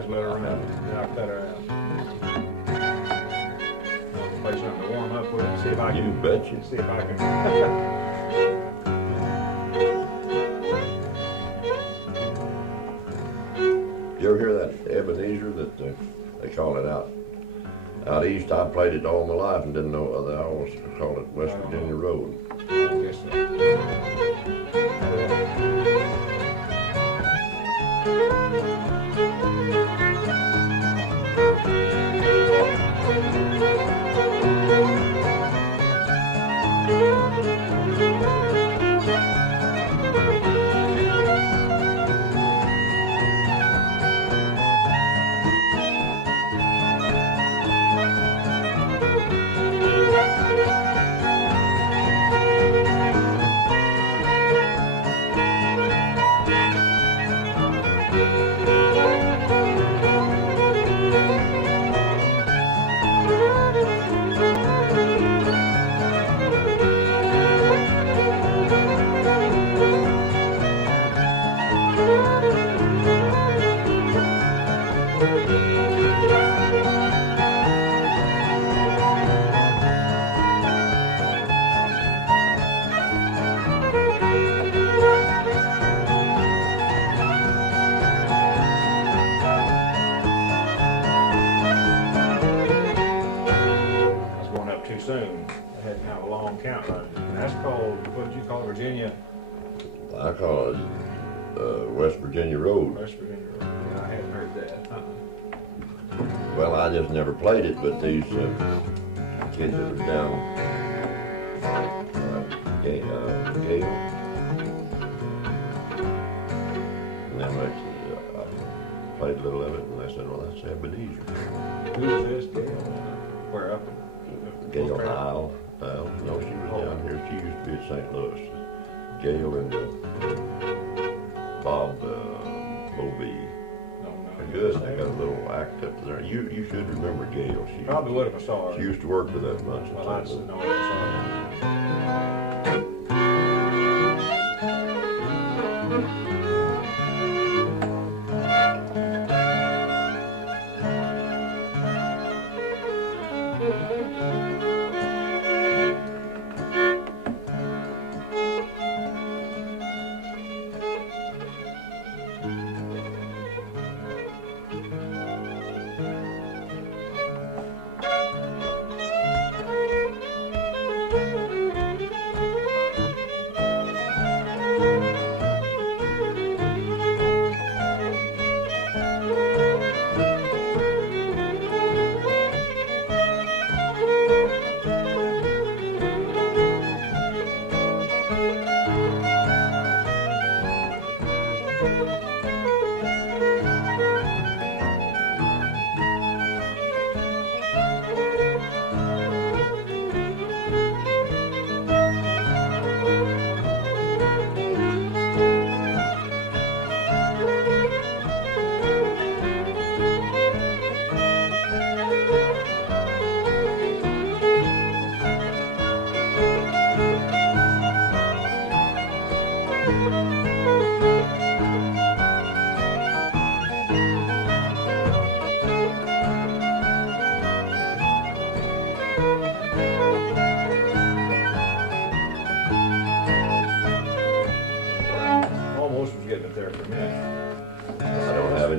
just let her run. Then I cut her out. I'll play something to warm up with. See if I can. You betcha. See if I can. You ever hear that Ebenezer that they call it out east? I played it all my life and didn't know. They always call it West Virginia Road. Yes, soon. They had kind of a long count run. And that's called, what did you call it, Virginia? I call it West Virginia Road. West Virginia Road. Yeah, I hadn't heard that. Well, I just never played it, but these kids that was down Gale, and then I played a little of it, and they said, well, that's Ebenezer. Who is this, Gale? Where up? Gale Isle. No, she was down here. She used to be at St. Louis. Gale and Bob Bovee. They're good. They got a little act up there. You should remember Gale. She probably would if I saw her. She used to work for that bunch. Well, I know if I saw her.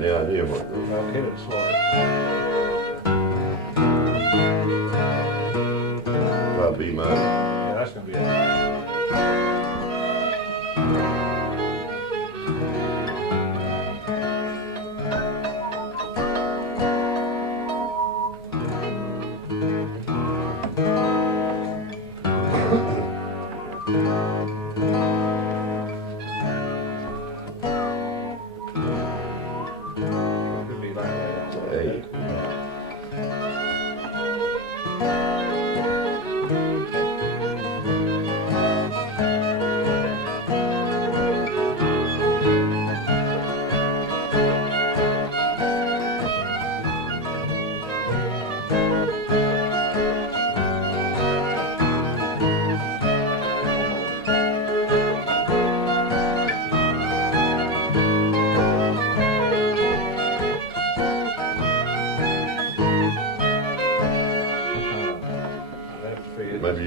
Idea what I'll hit it slow. probably be mine. Yeah, that's gonna be it.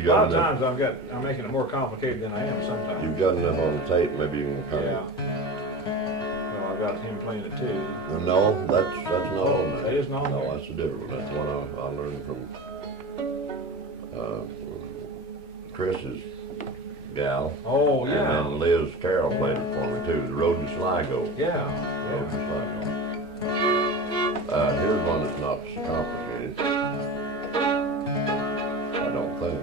A lot of times I'm making it more complicated than I am sometimes. You've got enough on the tape, maybe you can kind Yeah. of. Well, I've got him playing it too. No, that's not on there. That is not on No, there. that's a different one. That's the one I learned from Chris's gal. Oh, And yeah. then Liz Carroll played it for me too. The Road to Sligo. Yeah, Road to yeah. Sligo. Here's one that's not so complicated. I don't think.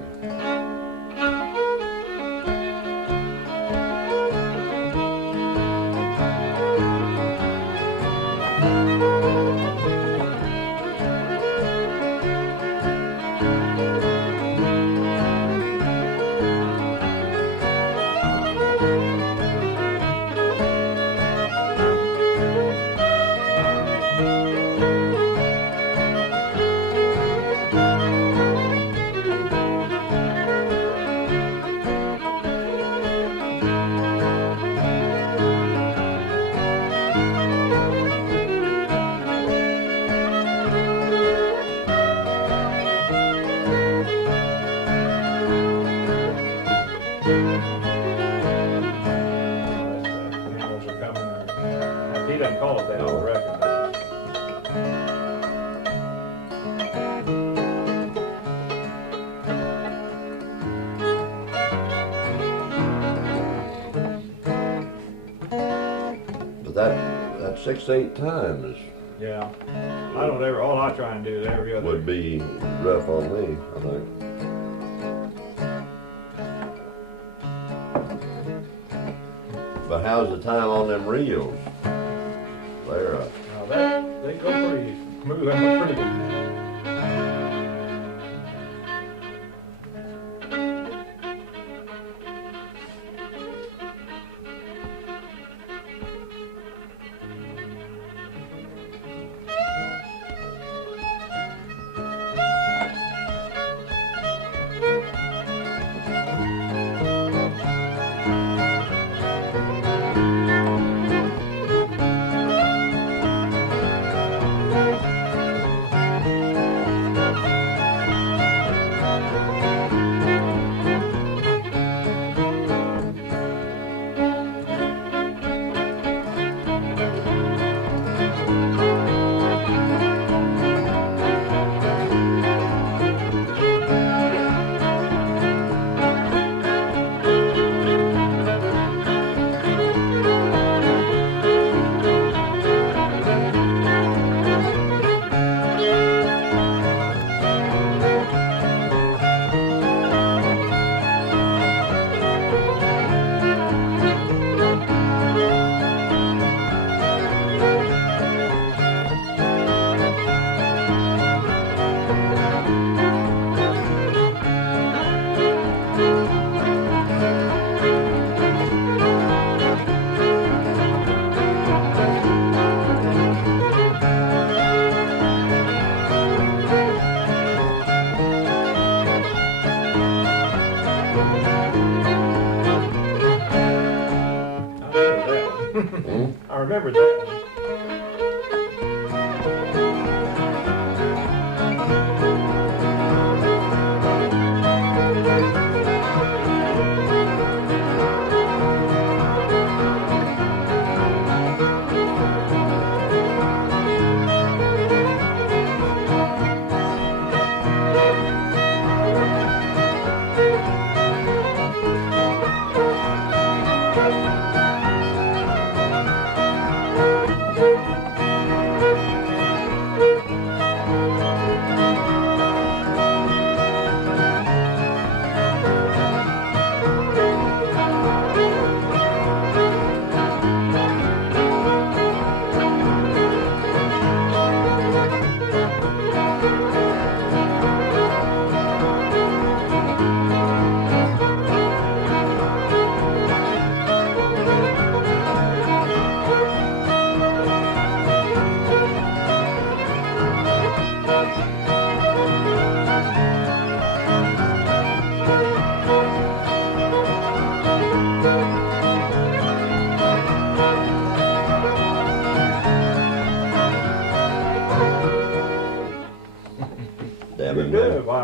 Animals are coming. He doesn't call it that on the record. But that 6/8 time Yeah. I don't ever, all I try and do is every other. would be rough on me, I think. But how's the time on them reels? They're Now that, they go pretty smooth and pretty good. I remember that one.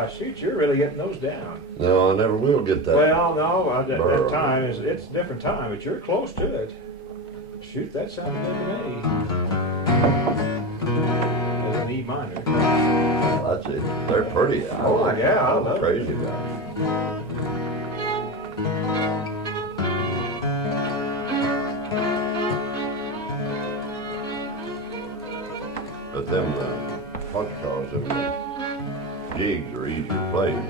shoot, you're really getting those down. No, I never will get that. Well, no, that Burr. time it's a different time, but you're close to it. Shoot, that sounded good to me. As an E minor. That's it. They're pretty. Oh, yeah, I love it. Crazy guy. But them, what you call them, jigs are easier played.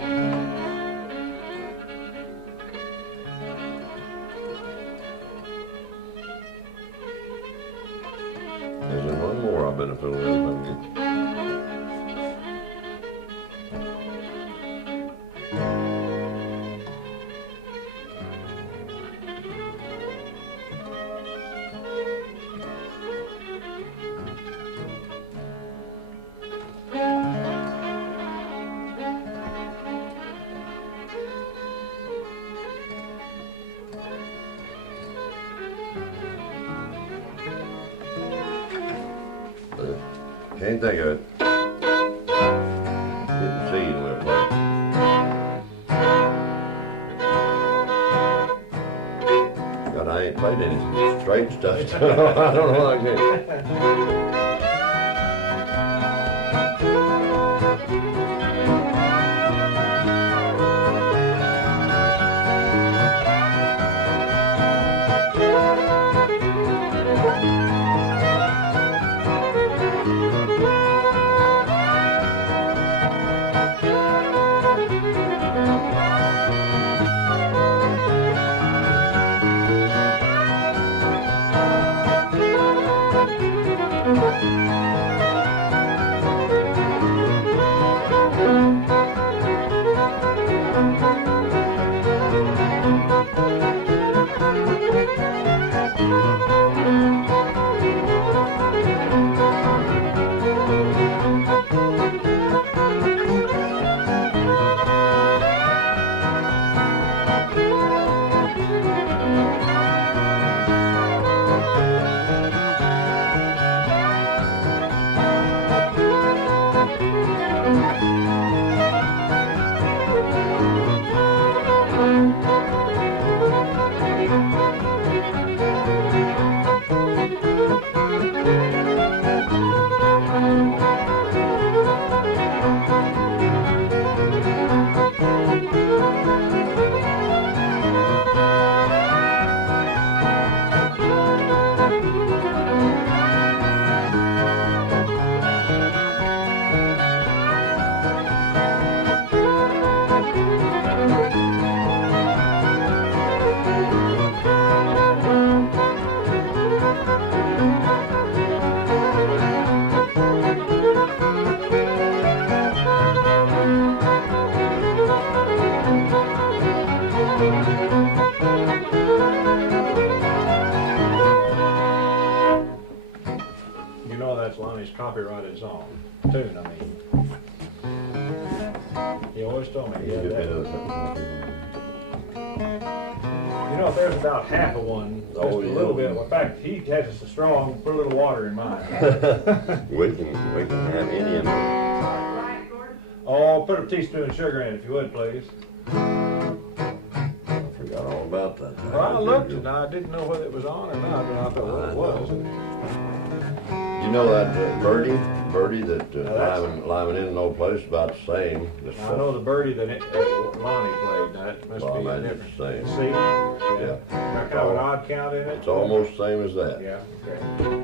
There's been one more I've been a fiddle with. Can't think of it. Didn't see when we played. God, I ain't played any straight stuff. I don't know like that. Copyrighted song, tune, I mean. He always told me he had that. You know, if there's about half of one, just a little bit. In fact, he has us a strong, put a little water in mine. we can have any in there. Oh, put a teaspoon of sugar in it, if you would, please. I forgot all about that. Well, I looked and I didn't know whether it was on or not, but I thought, well, it was. You know that Birdie that liming in no place about the same. I know the Birdie that Lonnie played. That must be it's the same. See? Yeah. Got kind of an odd count in it. It's almost the same as that. Yeah. Okay.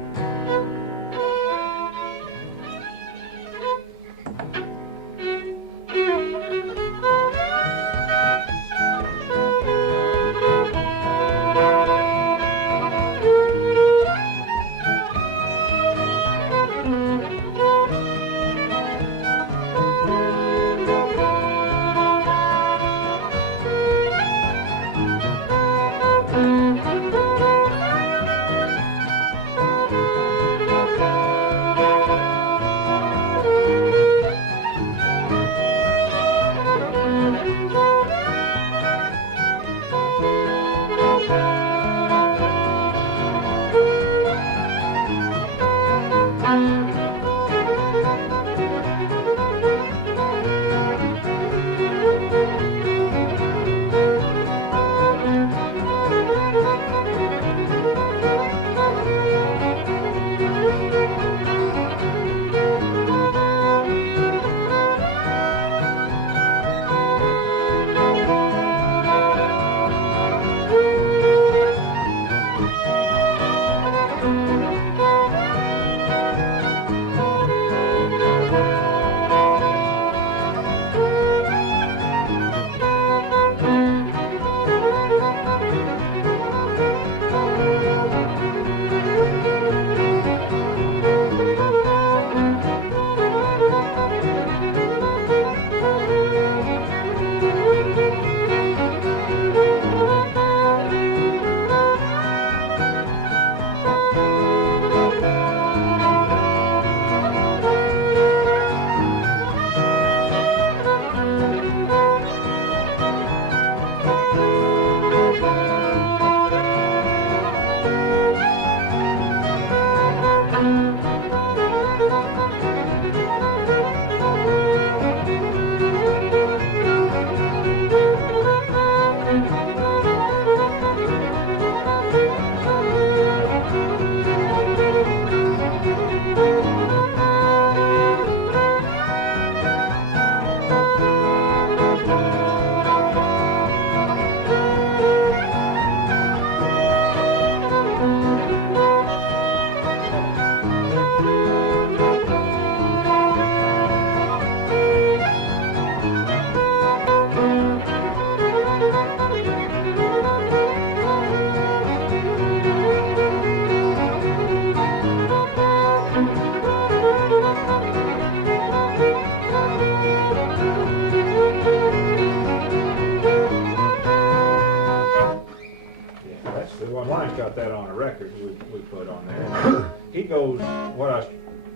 that on a record we put on there. He goes, what I was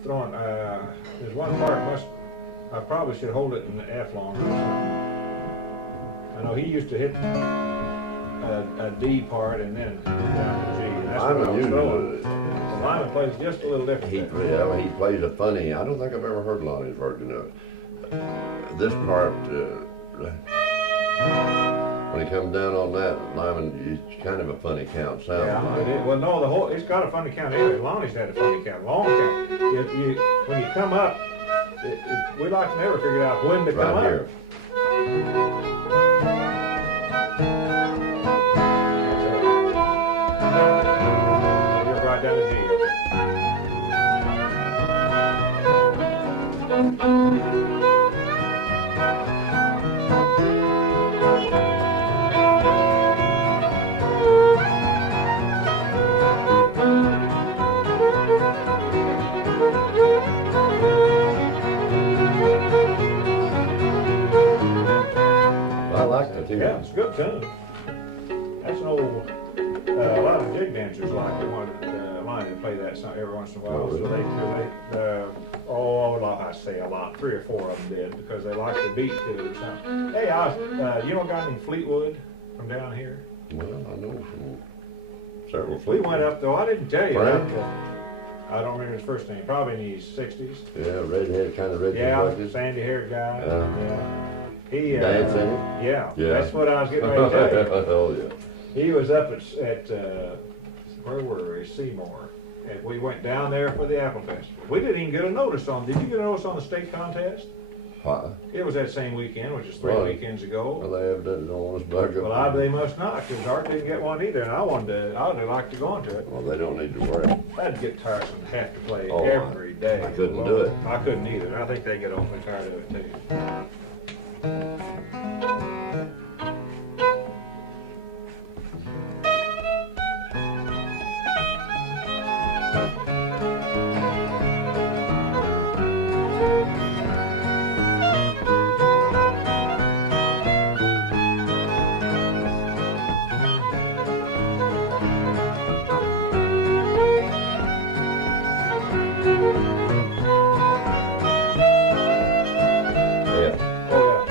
throwing, there's one part I probably should hold it in the F longer or something. I know he used to hit a D part and then down to G. And that's what I was throwing. The Lyman plays just a little different. He plays a funny, I don't think I've ever heard Lonnie's version of it. This part, when he comes down on that, Lyman, it's kind of a funny count sound. Yeah, like. Well, no, it's got a funny count anyway. Lonnie's had a funny count, long count. When you come up, we like to never figure out when to come right up. You're right down to G. I like the tune. Yeah, it's a good tune. That's an old, a lot of jig dancers like it. Mine to play that song every once in a while. Oh, really? So I say a lot, 3 or 4 of them did, because they like the beat to it or something. Hey, you know a guy named Fleetwood from down here? Well, I know from several. We went up, though, I didn't tell you Frank? that. I don't remember his first name, probably in his 60s. Yeah, redhead, kind of redhead. Yeah, sandy-haired guy. Yeah. He, Dancing? Yeah, Yeah. that's what I was getting ready to tell you. Oh, yeah. He was up at where were we? Seymour. And we went down there for the Apple Festival. We didn't even get a notice on. Did you get a notice on the state contest? Huh? It was that same weekend, which is 3 Right. weekends ago. Well, they evidently don't want us back up. Well, they must not, because Art didn't get one either, and I would like to go into it. Well, they don't need to worry. That'd get tiresome to have to play Oh, every day. I couldn't do it. I couldn't either. I think they get awfully tired of it too. Yeah. Oh, yeah.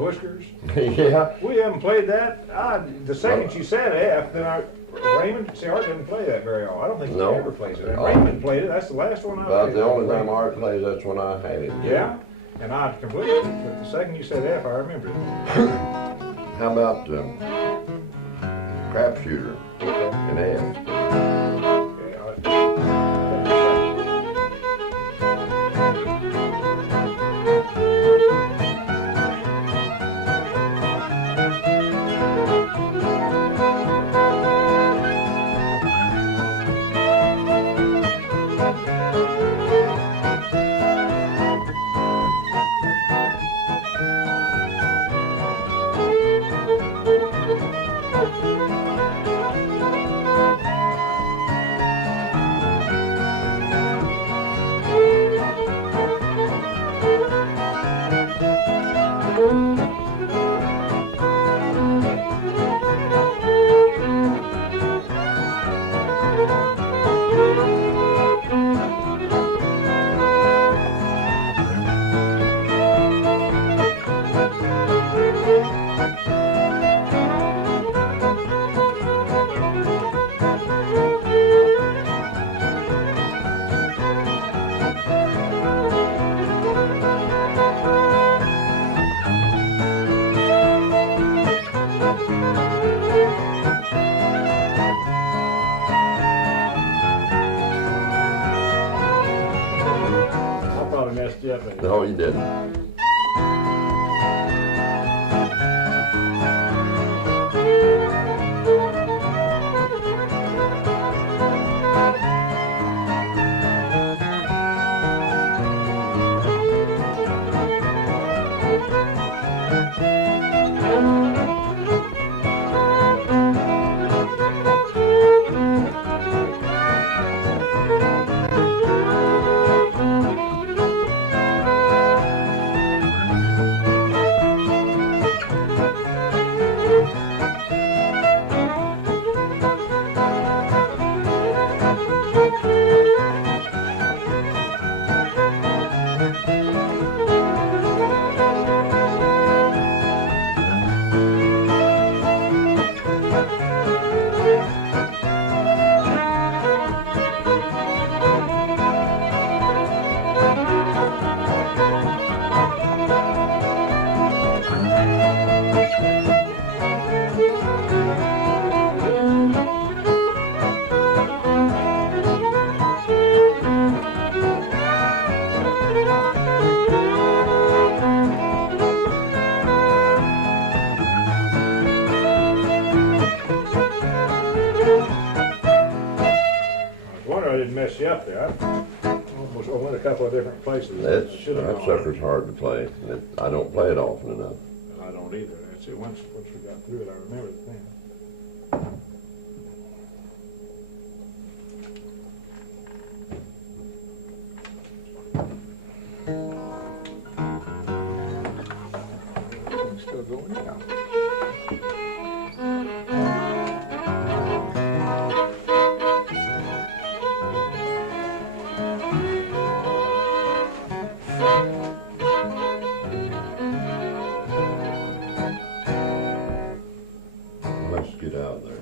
Whiskers. Yeah. We haven't played that. The second you said F, then Raymond, see, Art didn't play that very often. I don't think he No. ever plays it. Raymond played it. That's the last one I About played. the only time Art plays, that's when I had it. Yeah, and I completely, but the second you said F, I remember it. How about Crapshooter and Ed? I probably messed you up anyway. No, you didn't. Mess you up there. I went a couple of different places. That sucker's hard to play. I don't play it often enough. I don't either. That's it. Once we got through it, I remember the thing. It's still going now. Let's get out there.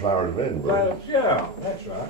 Flowers of Edinburgh. Yeah, that's right.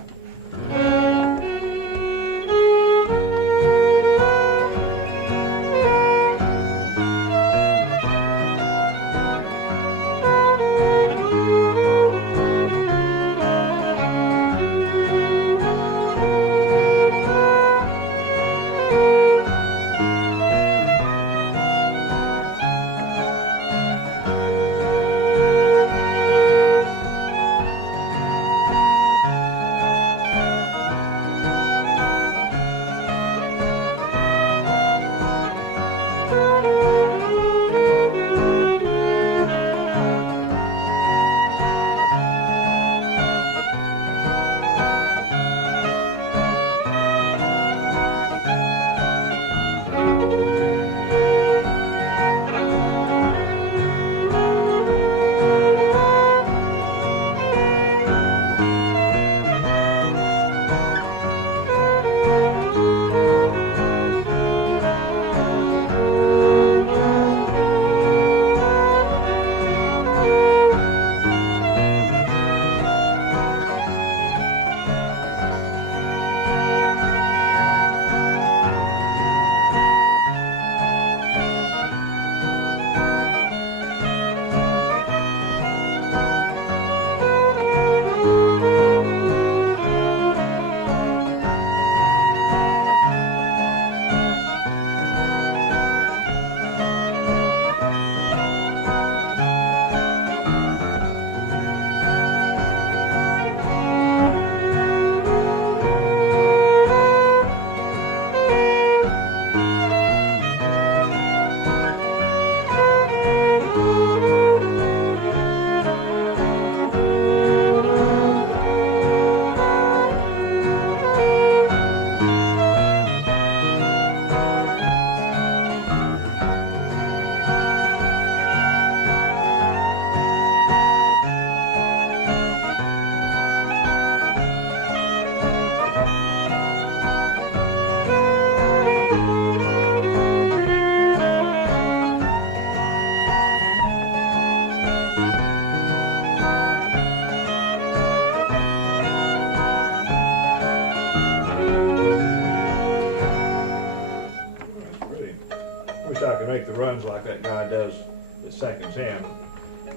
runs like that guy does that seconds him,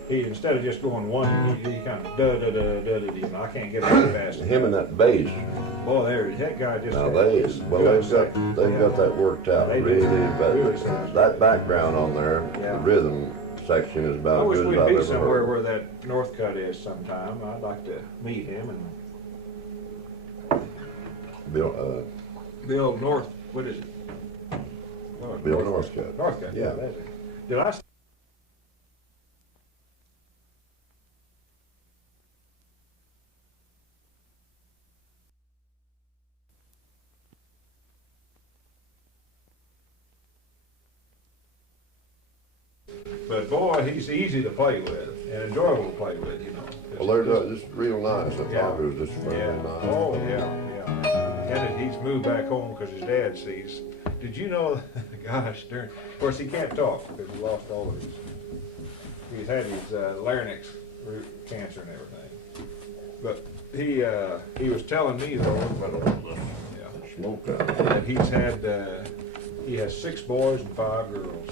he, instead of just going one, he kind of da-da-da-da-da-da, I can't get it too fast. Him and that bass. Boy, that guy just... Now they've got that worked out They really, do. but Really sounds that good. background on there, Yeah. the rhythm section is I about wish as good we'd as I've be ever somewhere heard. where that North Cut is sometime. I'd like to meet him and Bill North, what is it? Oh, Northcutt. Northcutt. Yeah. That's it. Did I? But boy, he's easy to play with and enjoyable to play with, you know. Well, they're just real nice. The Yeah. father is just really Yeah. nice. Oh, yeah, yeah. And he's moved back home because his dad sees. Did you know, gosh, of course he can't talk because he lost all of his, he's had his larynx root cancer and everything. But he was telling me though, yeah, Smoke out. that he has 6 boys and 5 girls.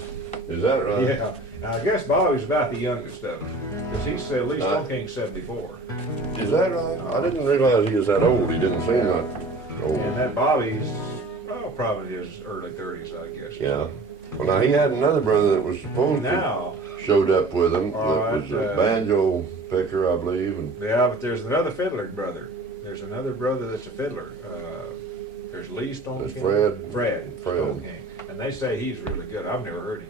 Is that right? Yeah. Now, I guess Bobby's about the youngest of them because he's at least on King 74. Is that right? I didn't realize he was that old. He didn't seem that old. And that Bobby's, probably his early 30s, I guess. Yeah. Well, now he had another brother that was supposed Now, to showed up with him. All That right, was a banjo picker, I believe. And yeah, but there's another fiddler brother. There's another brother that's a fiddler. There's Lee Stone There's King. Fred. Fred. Fred. Stone King. And they say he's really good. I've never heard him.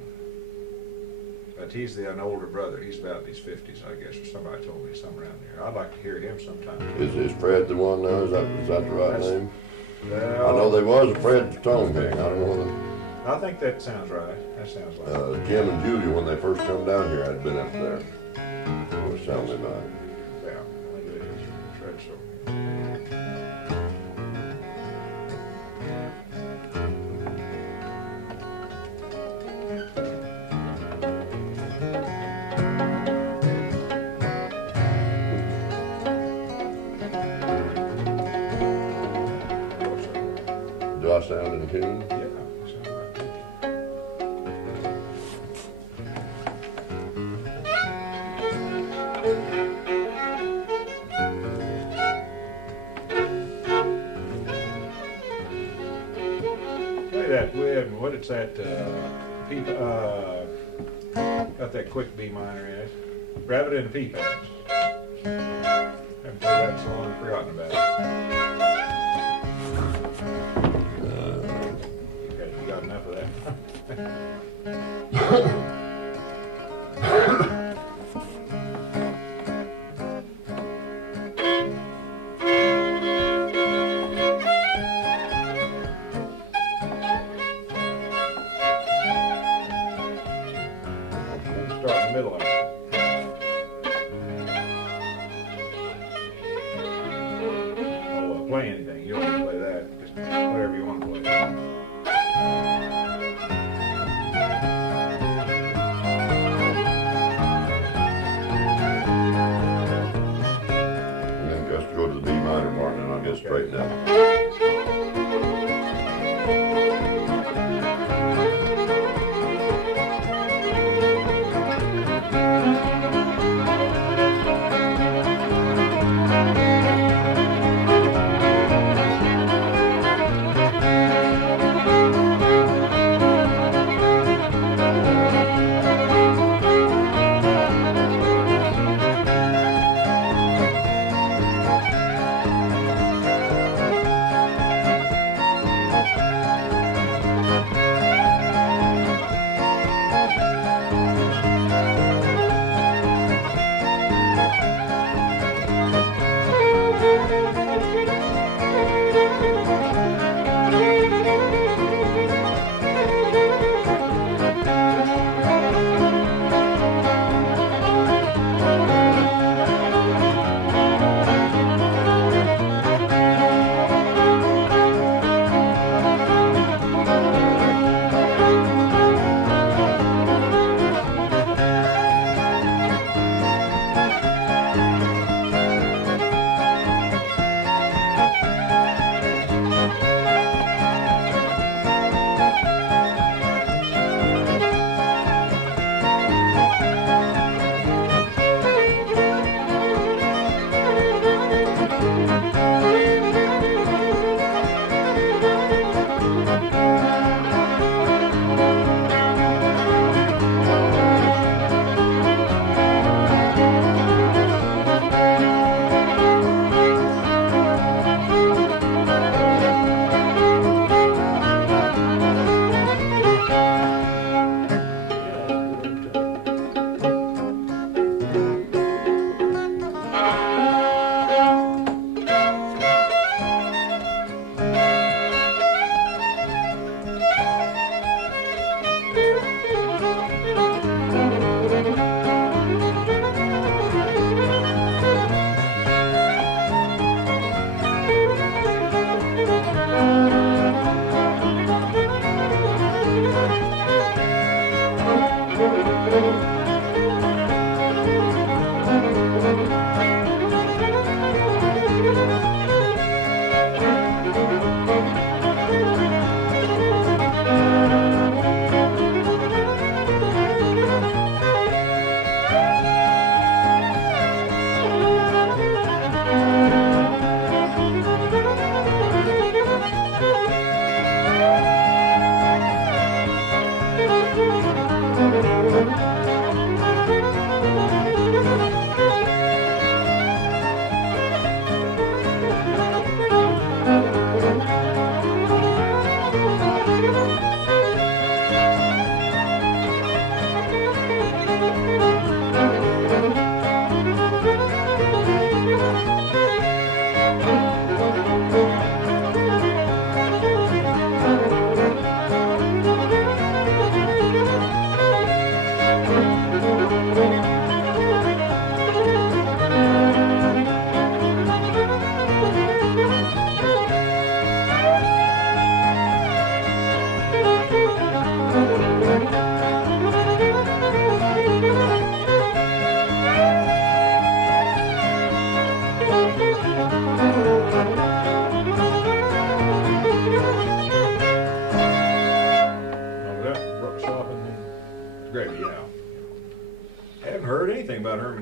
But he's an older brother. He's about in his 50s, I guess, or somebody told me somewhere around there. I'd like to hear him sometime. is Fred the one now? Is that the right That's- name? Well, I know there was a Fred Stone King. I don't know I think that sounds right. That sounds like whether Jim and Judy, when they first come down here, had been up there. It was sounding about it. Yeah, I think it is. Fred Stone. Do I sound in tune? Yeah, sound like it. Play that with, what it's that, got that quick B minor in it. Grab it in the P pads. Haven't played that song, I've forgotten about it. You got enough of that? Start in the middle of it. Oh, play anything. You don't have to play that. Just whatever you want to play. And then just go to the B minor part, and I'll get straightened out.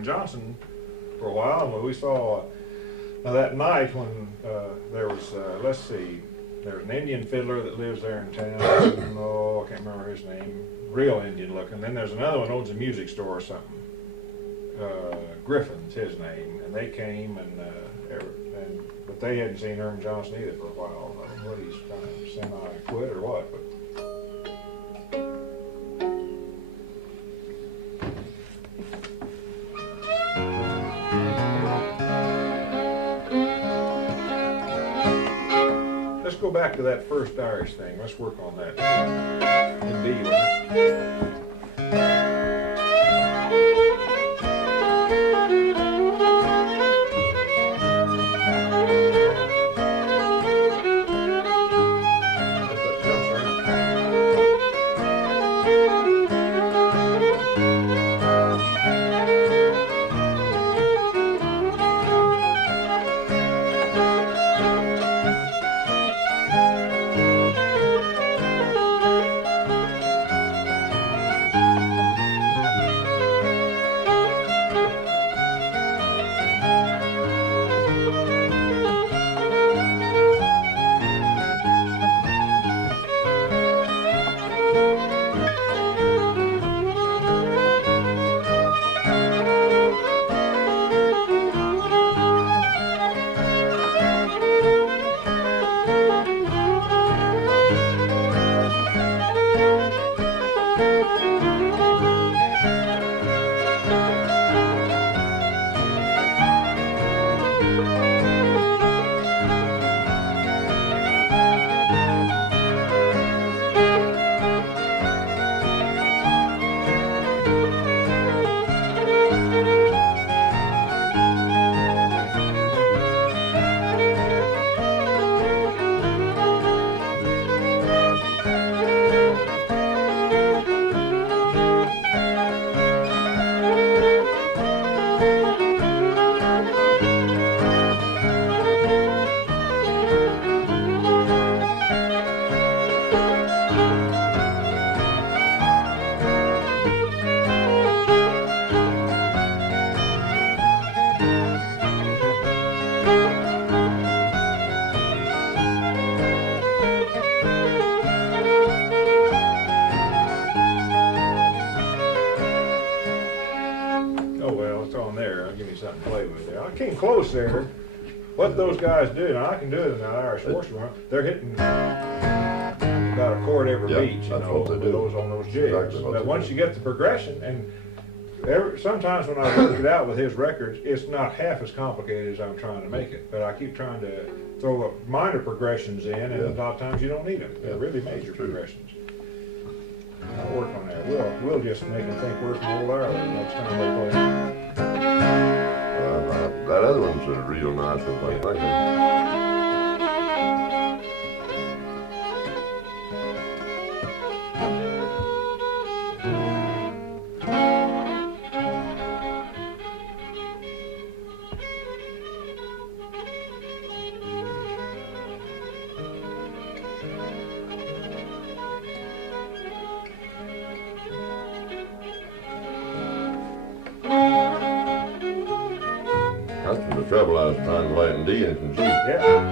Johnson for a while, and we saw that night when there was, let's see, there was an Indian fiddler that lives there in town. Oh, I can't remember his name. Real Indian looking. Then there's another one owns a music store or something. Griffin's his name, and they came but they hadn't seen Ern Johnson either for a while. I don't know what he's kind of semi-quit or what, but. Let's go back to that first Irish thing. Let's work on that. In B, right? Came close there. What those guys do, now I can do it in that Irish horse run. They're hitting about a chord every beat, you know, what they do. Those on those jigs. Exactly but once you get the progression, and sometimes when I work it out with his records, it's not half as complicated as I'm trying to make it. But I keep trying to throw minor progressions in, and a lot of times you don't need them. They're really major progressions. I'll work on that. We'll just make them think we're from old Ireland next time they play. That other one's a real nice one, I think. That's the trouble I was trying to lay in D and some G. Yeah.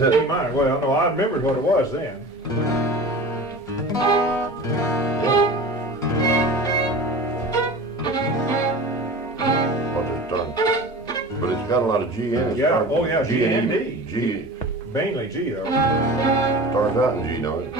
E minor. Well, no, I remembered what it was then. But it's got a lot of G in it. Yeah, oh yeah, G and D. G. Mainly G though. Starts out in G, don't it?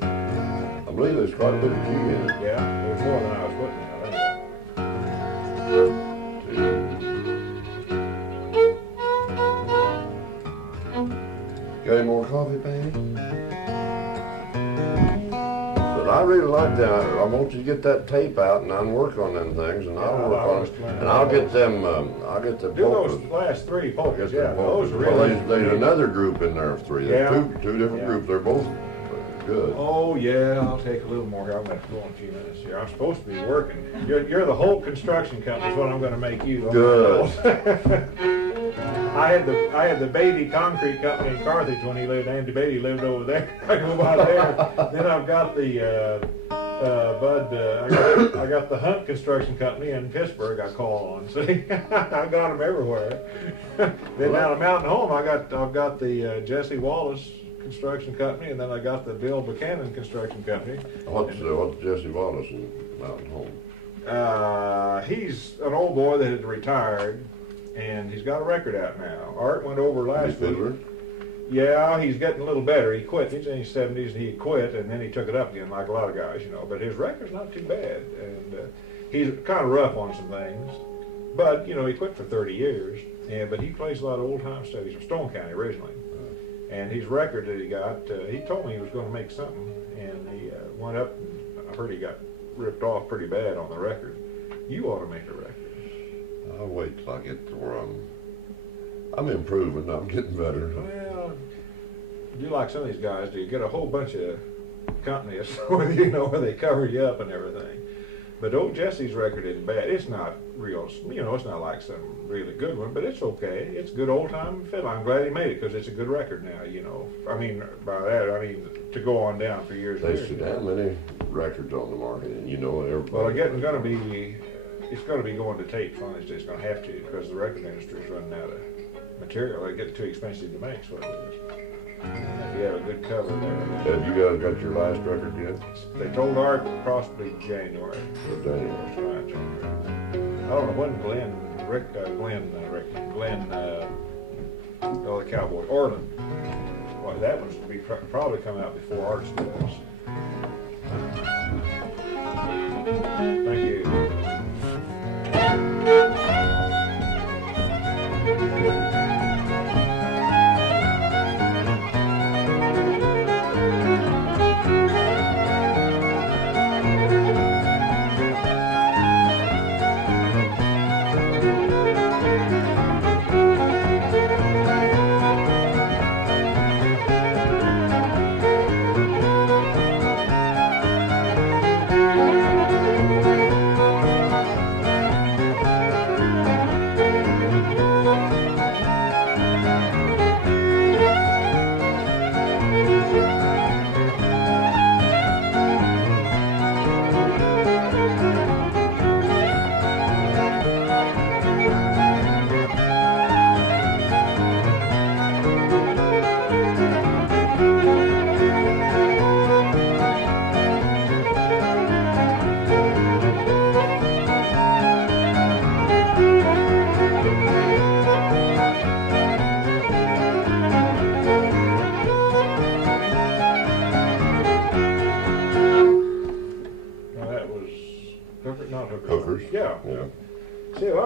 I believe there's quite a bit of G in it. Yeah, there's more than I was putting out. Got any more coffee, baby? But I really like that. I want you to get that tape out and I'll work on them things, and I'll work on it. And I'll get them. I'll get the. Do those last three polkas. Yeah, those are really. Well, there's another group in there of three. There's two different groups. They're both good. Oh yeah, I'll take a little more here. I'm going to go in a few minutes here. I'm supposed to be working. You're the Holt construction company is what I'm going to make you. Good. I had the Beatty Concrete Company in Carthage when he lived. Andy Beatty lived over there. I go by there. Then I've got the I got the Hunt Construction Company in Pittsburgh. I call on. See, I got them everywhere. Then down at Mountain Home, I've got the Jesse Wallace Construction Company, and then I got the Bill Buchanan Construction Company. What's Jesse Wallace in Mountain Home? He's an old boy that had retired, and he's got a record out now. Art went over last week. Yeah, he's getting a little better. He quit. He's in his 70s, and he quit, and then he took it up again, like a lot of guys, you know. But his record's not too bad, and he's kind of rough on some things. But you know, he quit for 30 years, but he plays a lot of old-time stuff. He's from Stone County originally. And his record that he got, he told me he was going to make something, and he went up, and I heard he got ripped off pretty bad on the record. You ought to make a record. I'll wait till I get to where I'm improving, I'm getting better. Well, you like some of these guys, do you get a whole bunch of companies where you know where they cover you up and everything. But old Jesse's record isn't bad. It's not real, you know, it's not like some really good one, but it's okay. It's good old-time fiddle. I'm glad he made it because it's a good record now, you know. I mean, by that, I mean to go on down for years and years. There's so damn many records on the market, and you know everybody. Well, it's going to be going to tapes on this. It's going to have to because the record industry is running out of material. They get too expensive to make, so it is. If you have a good cover there. Have you guys got your last record yet? They told Art possibly January. January. I don't know when Glenn, the Cowboy, Orland. Well, that one's probably come out before Art's does. Thank you.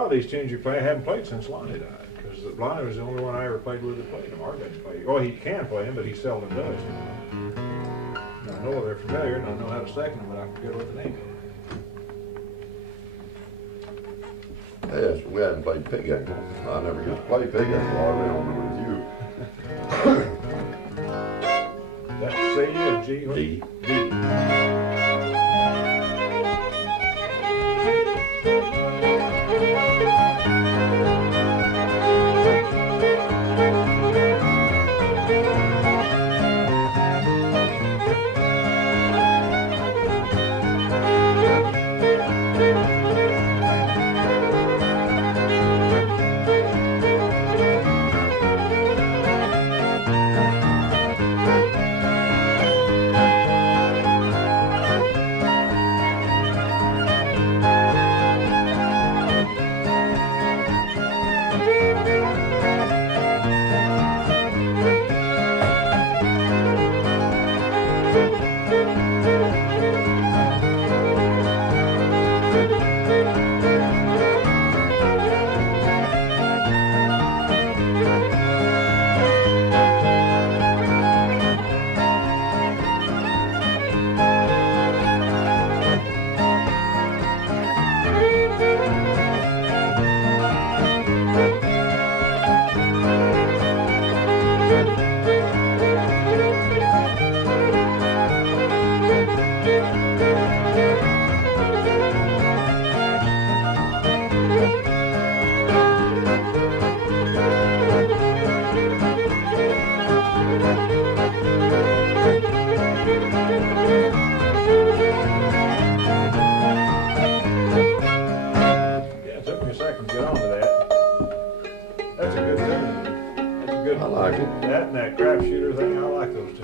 These tunes you play, I haven't played since Lonnie died, because Lonnie was the only one I ever played with that played them. Art doesn't play. Oh, he can play them, but he seldom does. You know? I know they're familiar, and I know how to second them, but I forget what the name is. Yes, we hadn't played pig ankle. I never used to play pig ankle. I remember with you. That's C or G? D. D. I like it. That and that Crapshooter thing, I like those two.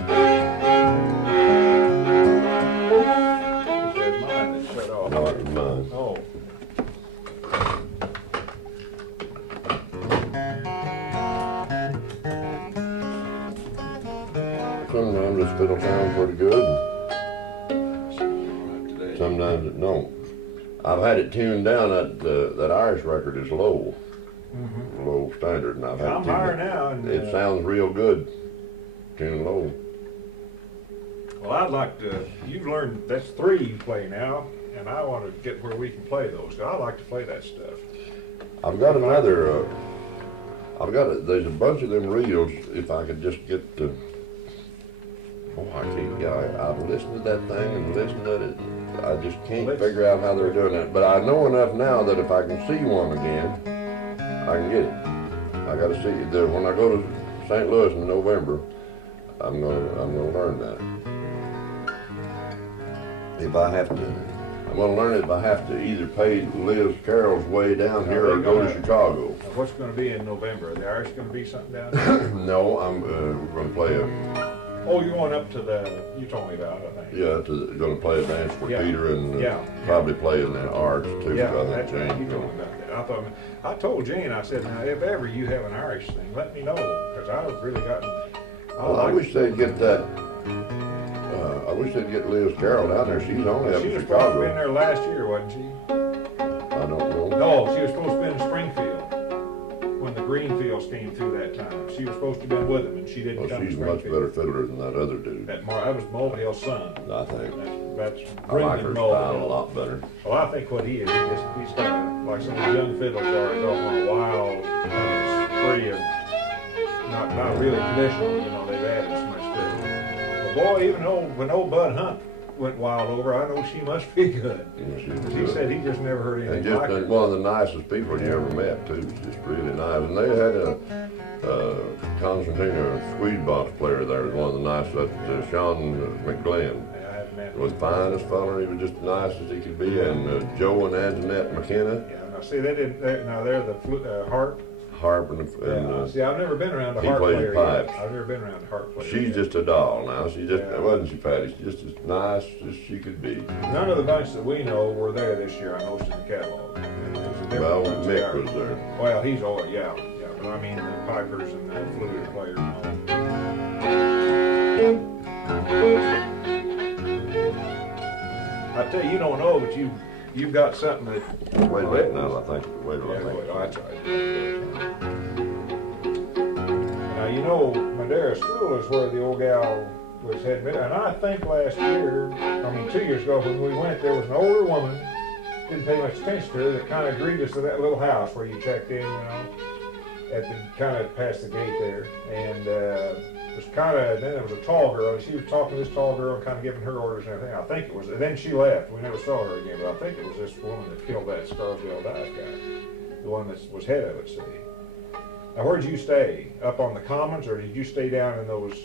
It's mine that shut off. No, it's mine. Oh. Sometimes this fiddle sounds pretty good. Sometimes it don't. I've had it tuned down. That Irish record is low. Mm-hmm. Low standard, and I've had I'm it tuned higher down. now. And, It sounds real good. Tuned low. Well, I'd like to, you've learned, that's 3 you play now, and I want to get where we can play those, 'cause I like to play that stuff. I've got another, there's a bunch of them reels, if I could just get to, I can't, I've listened to that thing and listened to it, I just can't figure out how they're doing it, but I know enough now that if I can see one again, I can get it. I gotta see it, when I go to St. Louis in November, I'm gonna learn that. If I have to, I'm gonna learn it if I have to either pay Liz Carroll's way down here or go to Chicago. Now, what's going to be in November? Are the Irish going to be something down there? No, we're gonna play Oh, you're going up to you told me about it, I think. gonna play a dance for Yeah. Peter and Yeah. probably play in the Arts too. Yeah, I think that's right. Jane You told me about that. I told Jane, I said, now, if ever you have an Irish thing, let me know, because I've really gotten. I wish they'd get that. I wish they'd get Liz Carroll down there. She's only up She in was supposed to have been Chicago. there last year, wasn't she? I don't know. No, she was supposed to be in Springfield when the Greenfields came through that time. She was supposed to have been with them, and she didn't Well, come to she's a Springfield. much better fiddler than that other dude. That was Mulville's son. I think. That's I like her Brendan style a Mulville. lot better. Well, I think what he is, he's got like some of the young fiddlers are go on a wild spree of not really traditional. You know, they've added so much to it. But boy, even when old Bud Hunt went wild over, I know she must be good. Yeah, He said he just never heard And anything just like it. one of the nicest people you ever met too. Just really nice. And they had a Constantine, a Swede box player there. Was one of the nicest. Sean McGlenn I haven't met him. was fine as fella. He was just as nice as he could be. And Joe and Anjanette McKenna, Yeah, now see, they're the harp. harp and See, I've never been around a he harp plays player pipes. yet. I've never been around a harp player. she's yet. just a doll now. She just Yeah. wasn't she, Patty? She's just as nice as she could be. None of the bunch that we know were there this year. I noticed in the catalog. It was a different Well, bunch Mick there. was there. Well, he's all yeah. But I mean the pipers and the flute players and all. I tell you, you don't know, but you've got something that. Wait a minute now. I think. Wait a Yeah, minute. wait, that's right. Now you know, Madera School is where the old gal was heading, and I think last year, 2 years ago when we went, there was an older woman didn't pay much attention to it. It kind of greeted us to that little house where you checked in, you know, at the kind of past the gate there. And it was kind of, then there was a tall girl, and she was talking to this tall girl and kind of giving her orders and everything. I think it was, and then she left. We never saw her again, but I think it was this woman that killed that Scarsdale Dice guy, the one that was head of it, see. Now, where'd you stay? Up on the Commons, or did you stay down in those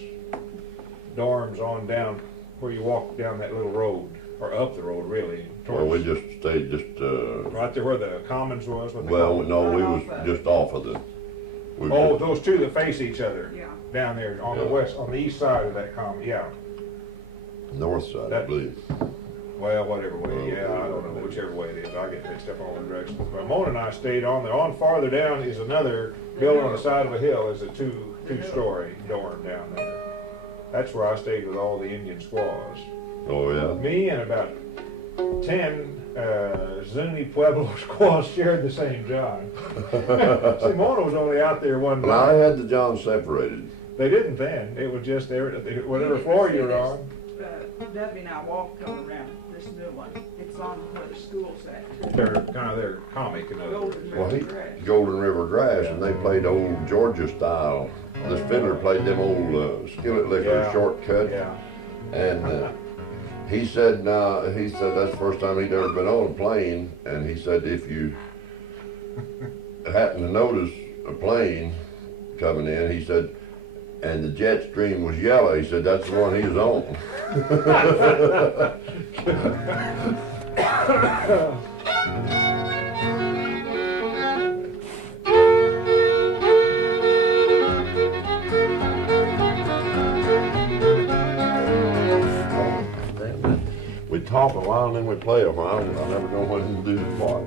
dorms on down where you walked down that little road, or up the road, really? Well, we just stayed right there where the Commons was? Well, no, we was just off of the... Oh, those two that face each other? Yeah. Down there on the west, on the east side of that Common, yeah. North side, I believe. Well, whatever way, yeah, I don't know, whichever way it is, I get mixed up all the directions. But Mona and I stayed on there. On farther down is another building on the side of a hill, is a two-story dorm down there. That's where I stayed with all the Indian squaws. Oh, yeah? Me and about 10 Zuni Pueblo squaws shared the same John. See, Mona was only out there one night. Well, I had the John separated. They didn't then. It was just whatever floor you were on. Debbie and I walked over around this new one. It's on where the school's at. They're kind of their comic, you know. Golden River Grass, and they played old Georgia style. This fiddler played them old skillet liquor shortcut. Yeah. And he said that's the first time he'd ever been on a plane, and he said if you happen to notice a plane coming in, he said, and the jet stream was yellow, he said that's the one he was on. We talk a while and then we play a while, and I never know when to do the part.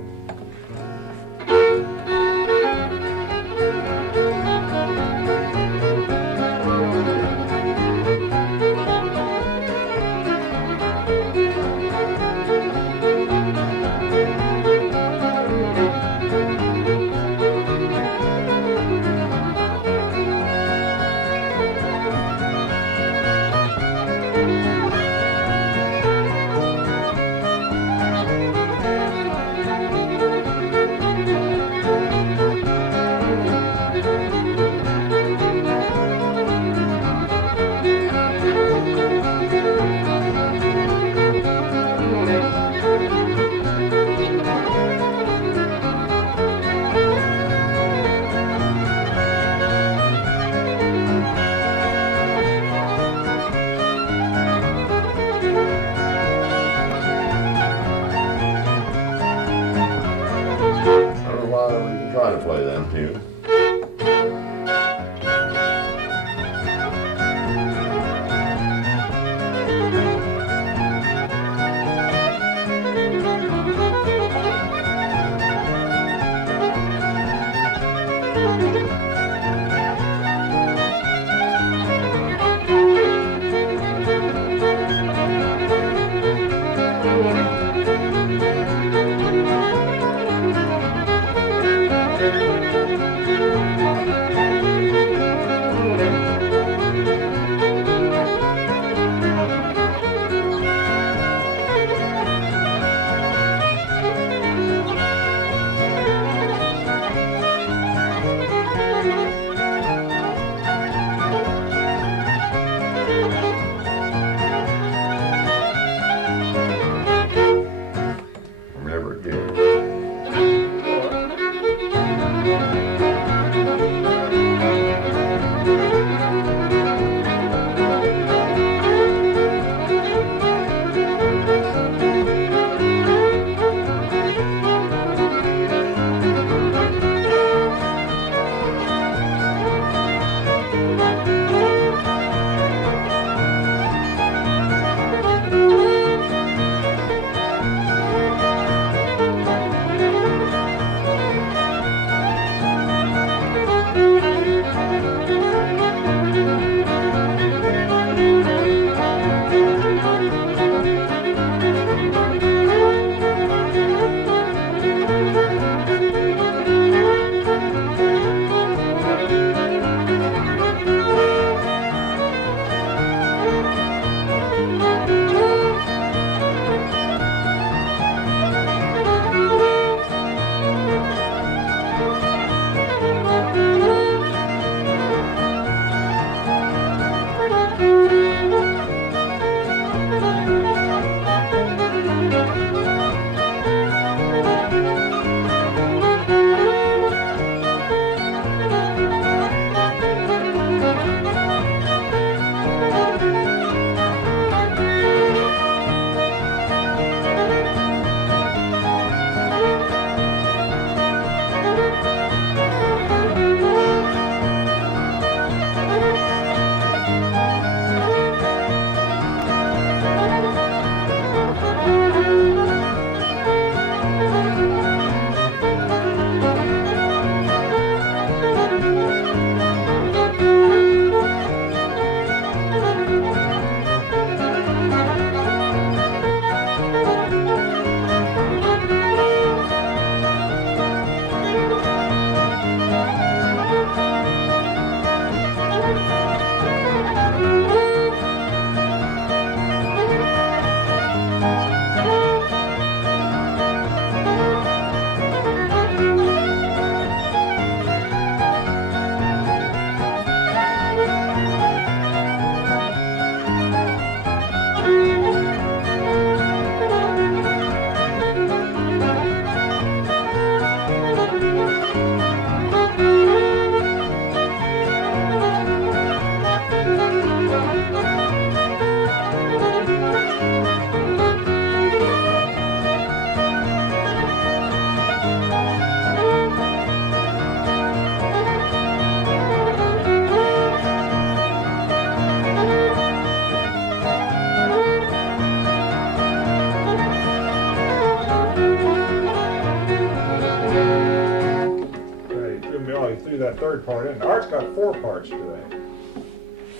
threw that third part in. Art's got 4 parts to that.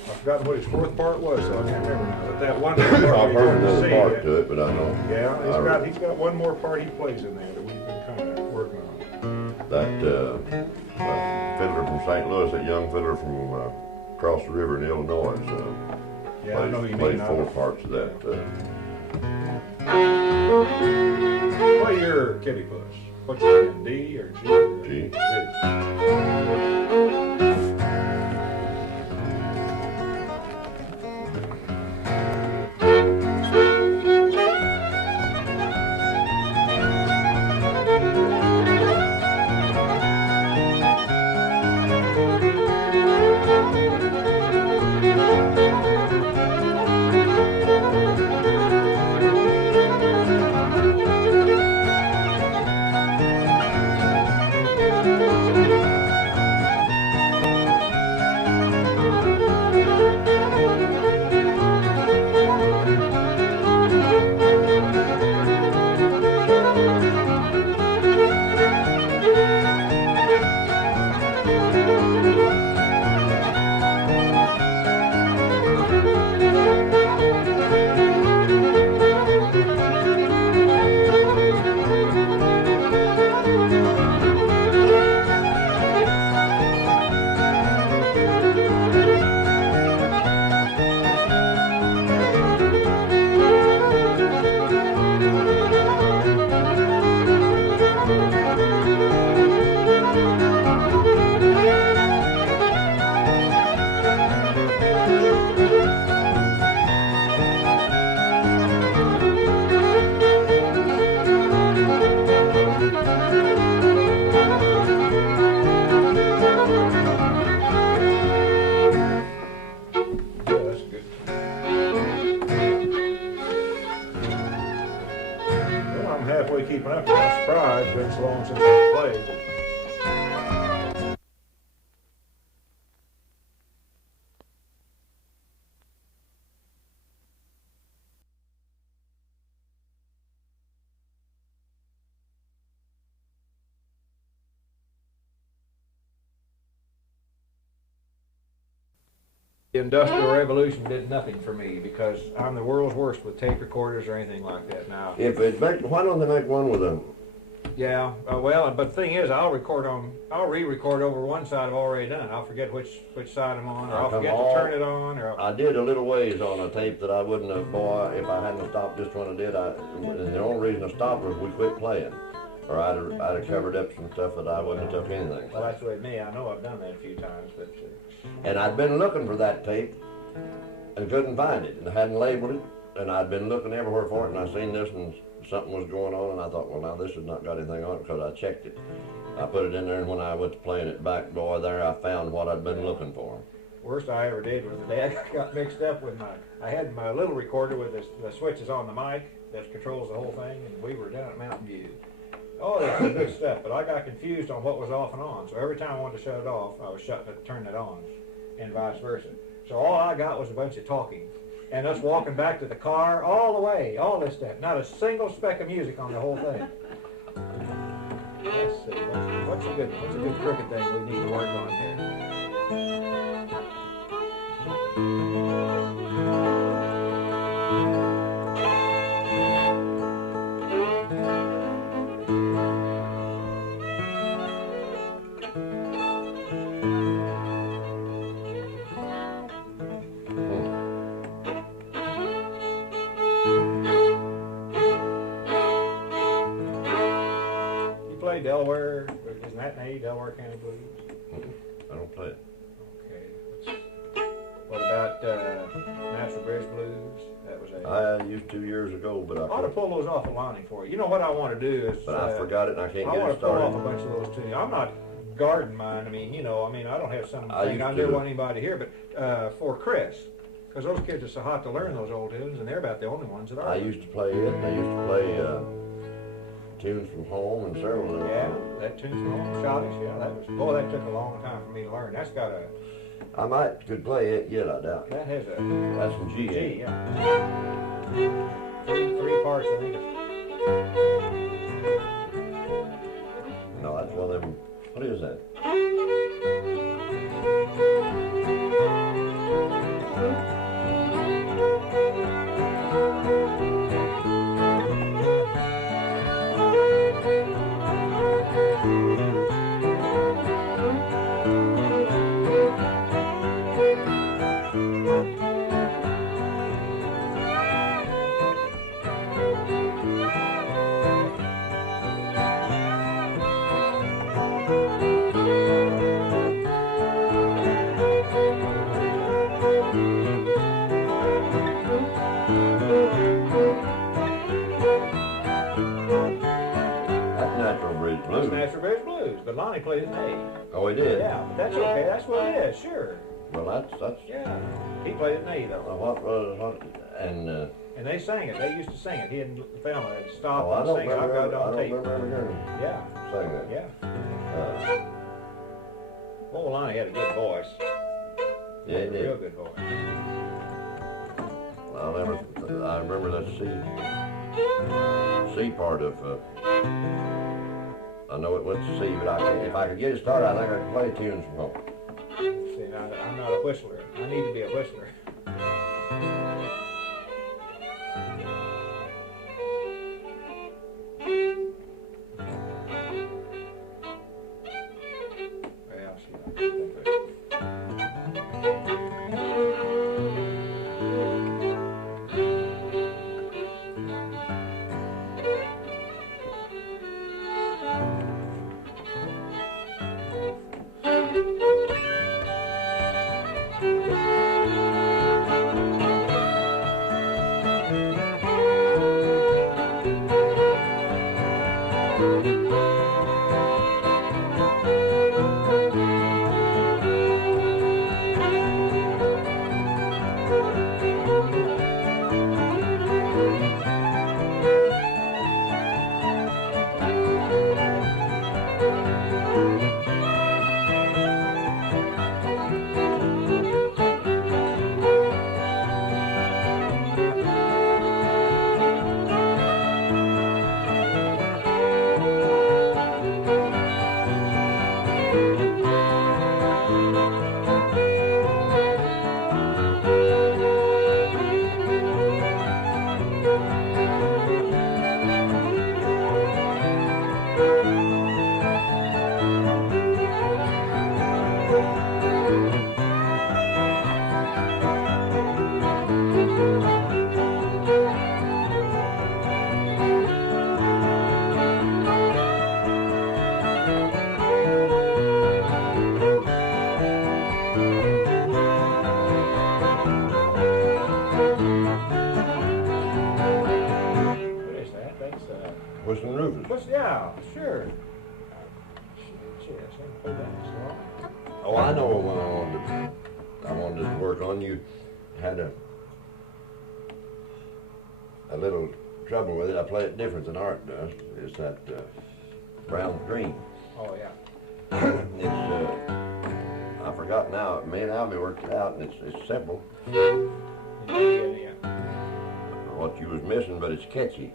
I've forgotten what his 4th part was, so I can't remember now. But that one part I've we heard wanted to another see, part to it, but I know. Yeah, he's got one more part he plays in there that we've been kind of working on. That fiddler from St. Louis, that young fiddler from across the river in Illinois, Yeah, I know you played mean. 4 parts of that. Play your kitty puss. What's it in, D or G? G. Keeping up, I'm surprised, been so long since I played. The Industrial Revolution did nothing for me because I'm the world's worst with tape recorders or anything like that now. If it's make, why don't they make one with a? Yeah, well, but the thing is, I'll re-record over one side I've already done. I'll forget which side I'm on, or I'll forget to turn it on. Or I did a little ways on a tape that I wouldn't have, boy, if I hadn't stopped this one I did. And the only reason I stopped was we quit playing. Or I'd have covered up some stuff that I wouldn't have took anything. Well, that's the way me. I know I've done that a few times, but. And I'd been looking for that tape and couldn't find it, and I hadn't labeled it, and I'd been looking everywhere for it, and I seen this, and something was going on, and I thought, well, now this has not got anything on it because I checked it. I put it in there, and when I went to playing it back, boy, there I found what I'd been looking for. Worst I ever did was the day I got mixed up with I had my little recorder with the switches on the mic that controls the whole thing, and we were down at Mountain View. Oh, that's some good stuff, but I got confused on what was off and on, so every time I wanted to shut it off, I was turning it on, and vice versa. So all I got was a bunch of talking, and us walking back to the car all the way, all this stuff. Not a single speck of music on the whole thing. Let's see, what's a good crooked thing we need to work on here? Delaware, isn't that an A, Delaware County Blues? I don't play it. Okay. What about Natural Bridge Blues? That was a. I used 2 years ago, but I ought to pull those off the lining for you. You know what I want to do is. But I forgot it and I can't get it I want to pull started. off a bunch of those too. I'm not guarding mine. I mean, I don't have something I never want anybody here, but for Chris. Because those kids are so hot to learn those old tunes, and they're about the only ones that are. I used to play it, and I used to play Tunes from Home and several of them. Yeah, that Tunes from Home, Schottish, yeah, that took a long time for me to learn. That's got a... I could play it yet, I doubt. That has a... That's some G. G, yeah. Three parts, I think. No, that's one of them. What is that? Blues. Blues. Nashville Bridge Blues, but Lonnie played an A. Oh, he did? Yeah, but that's okay, that's what it is, sure. Well, that's... Yeah, he played an A though. And they sang it, they used to sing it. He and Thelma had stopped and sang it. I've got it on tape. I don't remember hearing him Yeah, sing that. yeah. Well, Lonnie had a good voice. Yeah, he A did. real good voice. I remember that C part of, I know it went to C, but if I could get it started, I think I could play tunes from home. See, now, I'm not a whistler. I need to be a whistler. Well, Whistling Rufus. Yeah, sure. Shit, I played that song. Oh, I know one I wanted to work on. You had a little trouble with it. I play it different than Art does. It's that brown green. Oh, yeah. It's I forgot now. Me and Albie worked it out, and it's simple. Yeah. What you was missing, but it's catchy.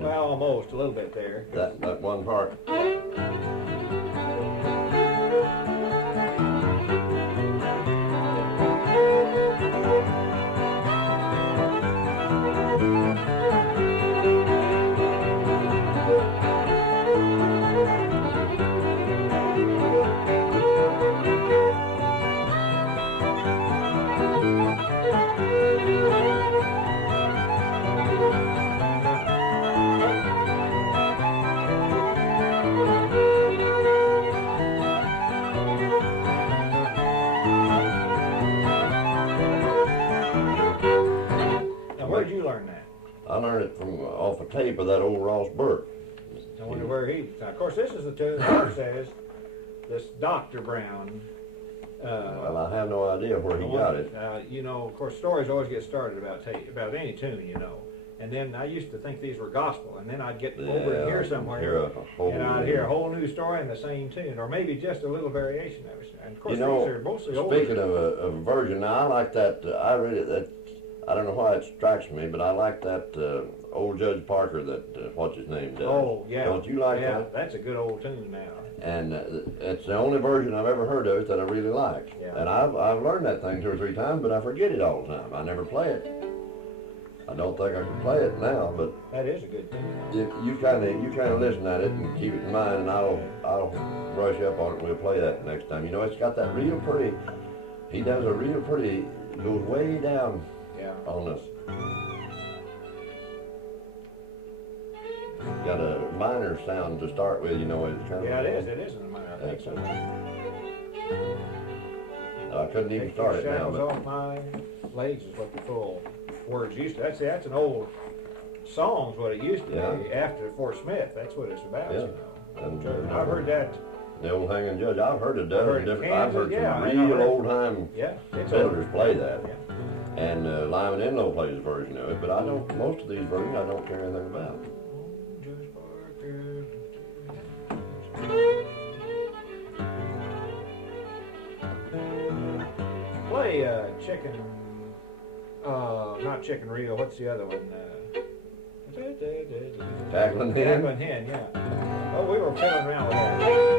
Well, almost, a little bit there. That one part. tape of that old Ross Burke. I wonder where he, of course, this is the tune Art says, this Dr. Brown. Well, I have no idea where he got it. You know, of course, stories always get started about any tune, you know. And then I used to think these were gospel, and then I'd get over here somewhere, and I'd hear a whole new story in the same tune, or maybe just a little variation of it. And of course, you know, these are mostly old. Speaking of a version, now I like that. I really that. I don't know why it strikes me, but I like that old Judge Parker. That what's his name does. Oh yeah. Don't you like that? Yeah, that's a good old tune now. And it's the only version I've ever heard of it that I really like. Yeah. And I've learned that thing 2 or 3 times, but I forget it all the time. I never play it. I don't think I can play it now, but that is a good tune. you kind of listen at it and keep it in mind, and I'll brush up on it. And we'll play that next time. You know, it's got that real pretty. He does a real pretty. Goes way down. Yeah. On us. Got a minor sound to start with, you know. It's kind of. Yeah, it is in the minor. I think so. I couldn't even start it now. Shackles off my legs is what the full words used to. That's an old song's what it used to be after Fort Smith. That's what it's about. Yeah. You know. And I've heard that. The old hanging judge. I've heard a dozen different. I've heard some real real old time fiddlers play that. Yeah. And Lyman Enlow plays a version of it, but I don't. Most of these versions I don't care anything about. Play chicken. Not chicken reel. What's the other one? Tackling Hen. Tackling Hen. Yeah. Oh, we were fiddling around with that.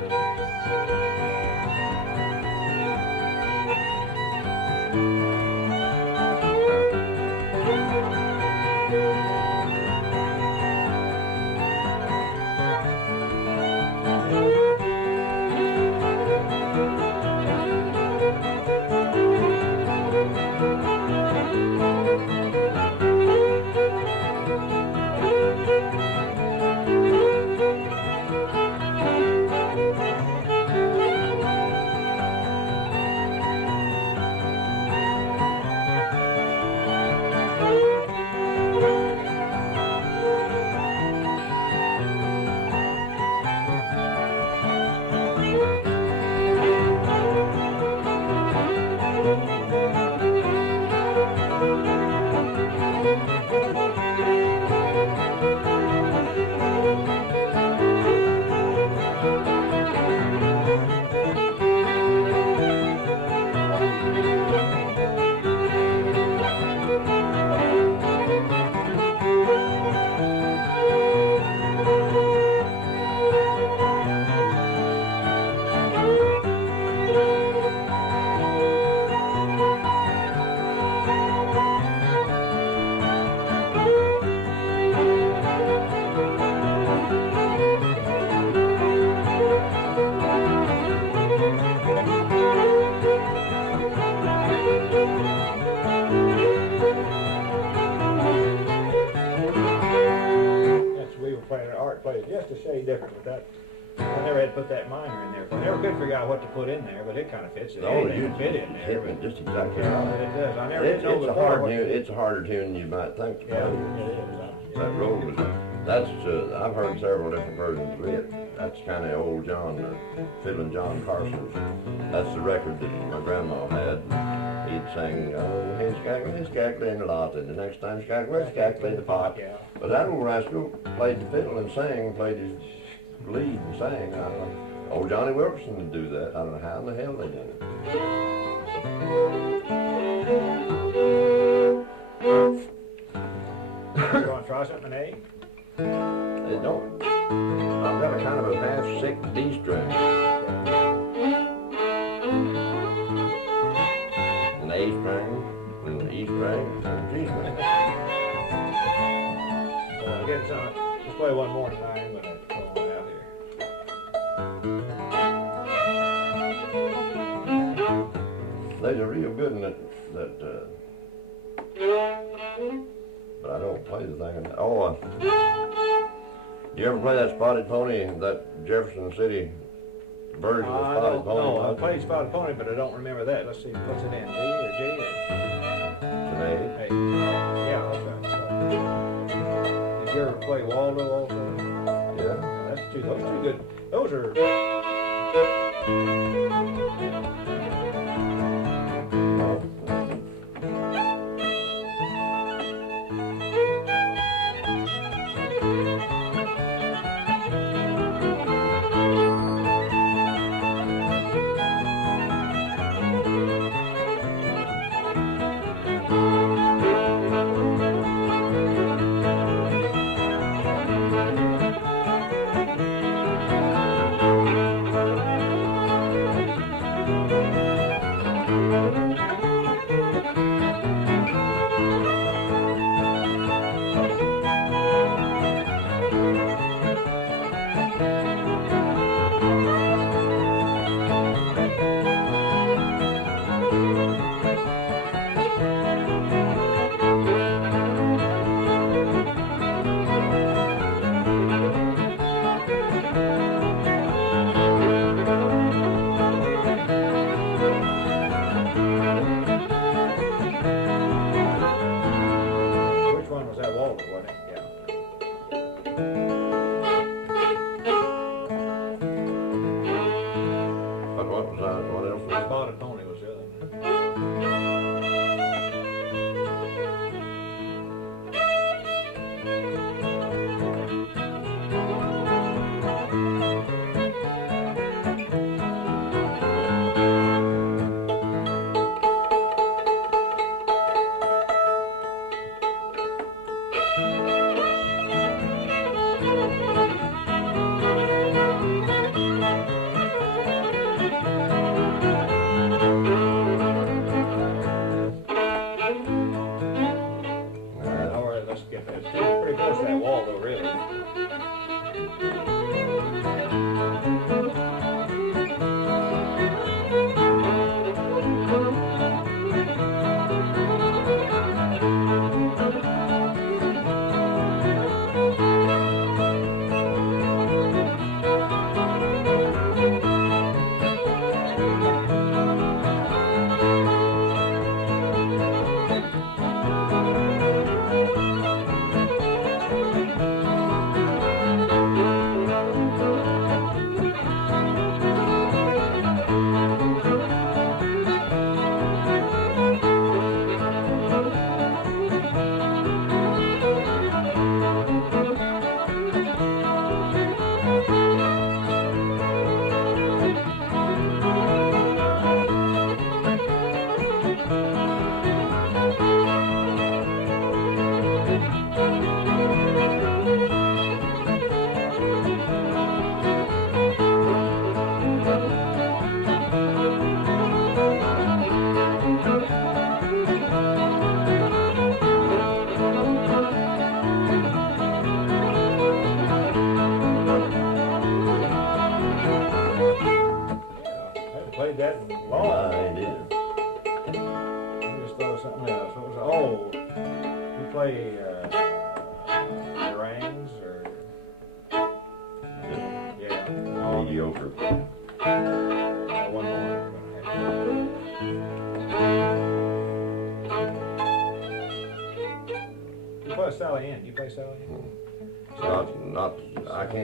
Just a shade different with that. I never had to put that minor in there. I never could figure out what to put in there, but it kind of fits it. Oh, you fit in there. Hit me just exactly Yeah, right. it does. I never did know before. It's a harder tune than you might think to play. Yeah, it is. That road was. That's. I've heard several different versions of it. That's kind of old John, Fiddlin' John Carson's. That's the record that my grandma had. He'd sing, oh, he's cackling a lot, and the next time he's cackling the pot. Yeah. But that old rascal played the fiddle and sang, played his lead and sang. Old Johnny Wilkerson would do that. I don't know how in the hell they did it. You want to try something, eh? They don't. I've got a kind of a half-sick D string. An A string, an E string, and a G string. Get some. Let's play one more tonight. I'm going to pull one out here. There's a real good one that but I don't play the thing. Oh, you ever play that Spotted Pony, that Jefferson City version of Spotted Pony? No, I played Spotted Pony, but I don't remember that. Let's see, what's it in? D or G? It's an A. Hey. Yeah, that's right. you ever play Waldo also? Yeah. Those two good. Those are.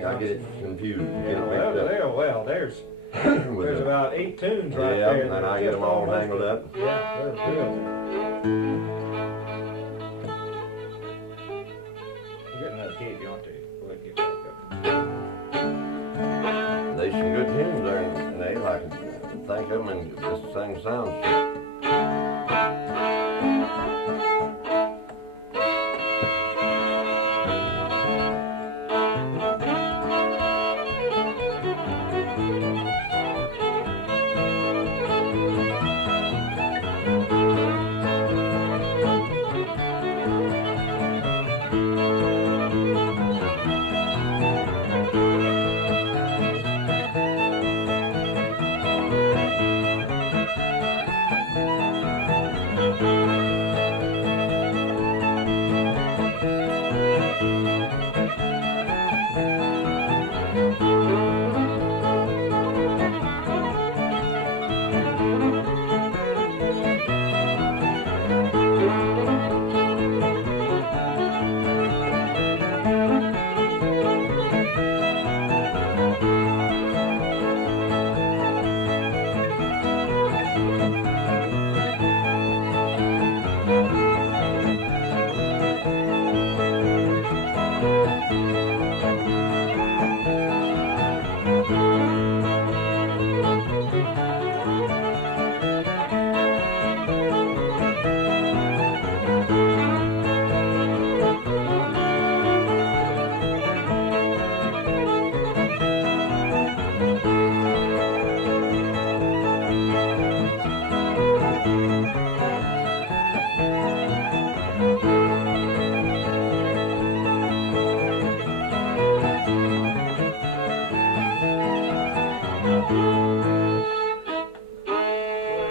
I get it confused. There's about 8 tunes right there. And I get them all tangled up. Yeah, they're good. We'll get another key if you want to. Go ahead and get back up. There's some good tunes there, and they like to think of them and just sing sounds.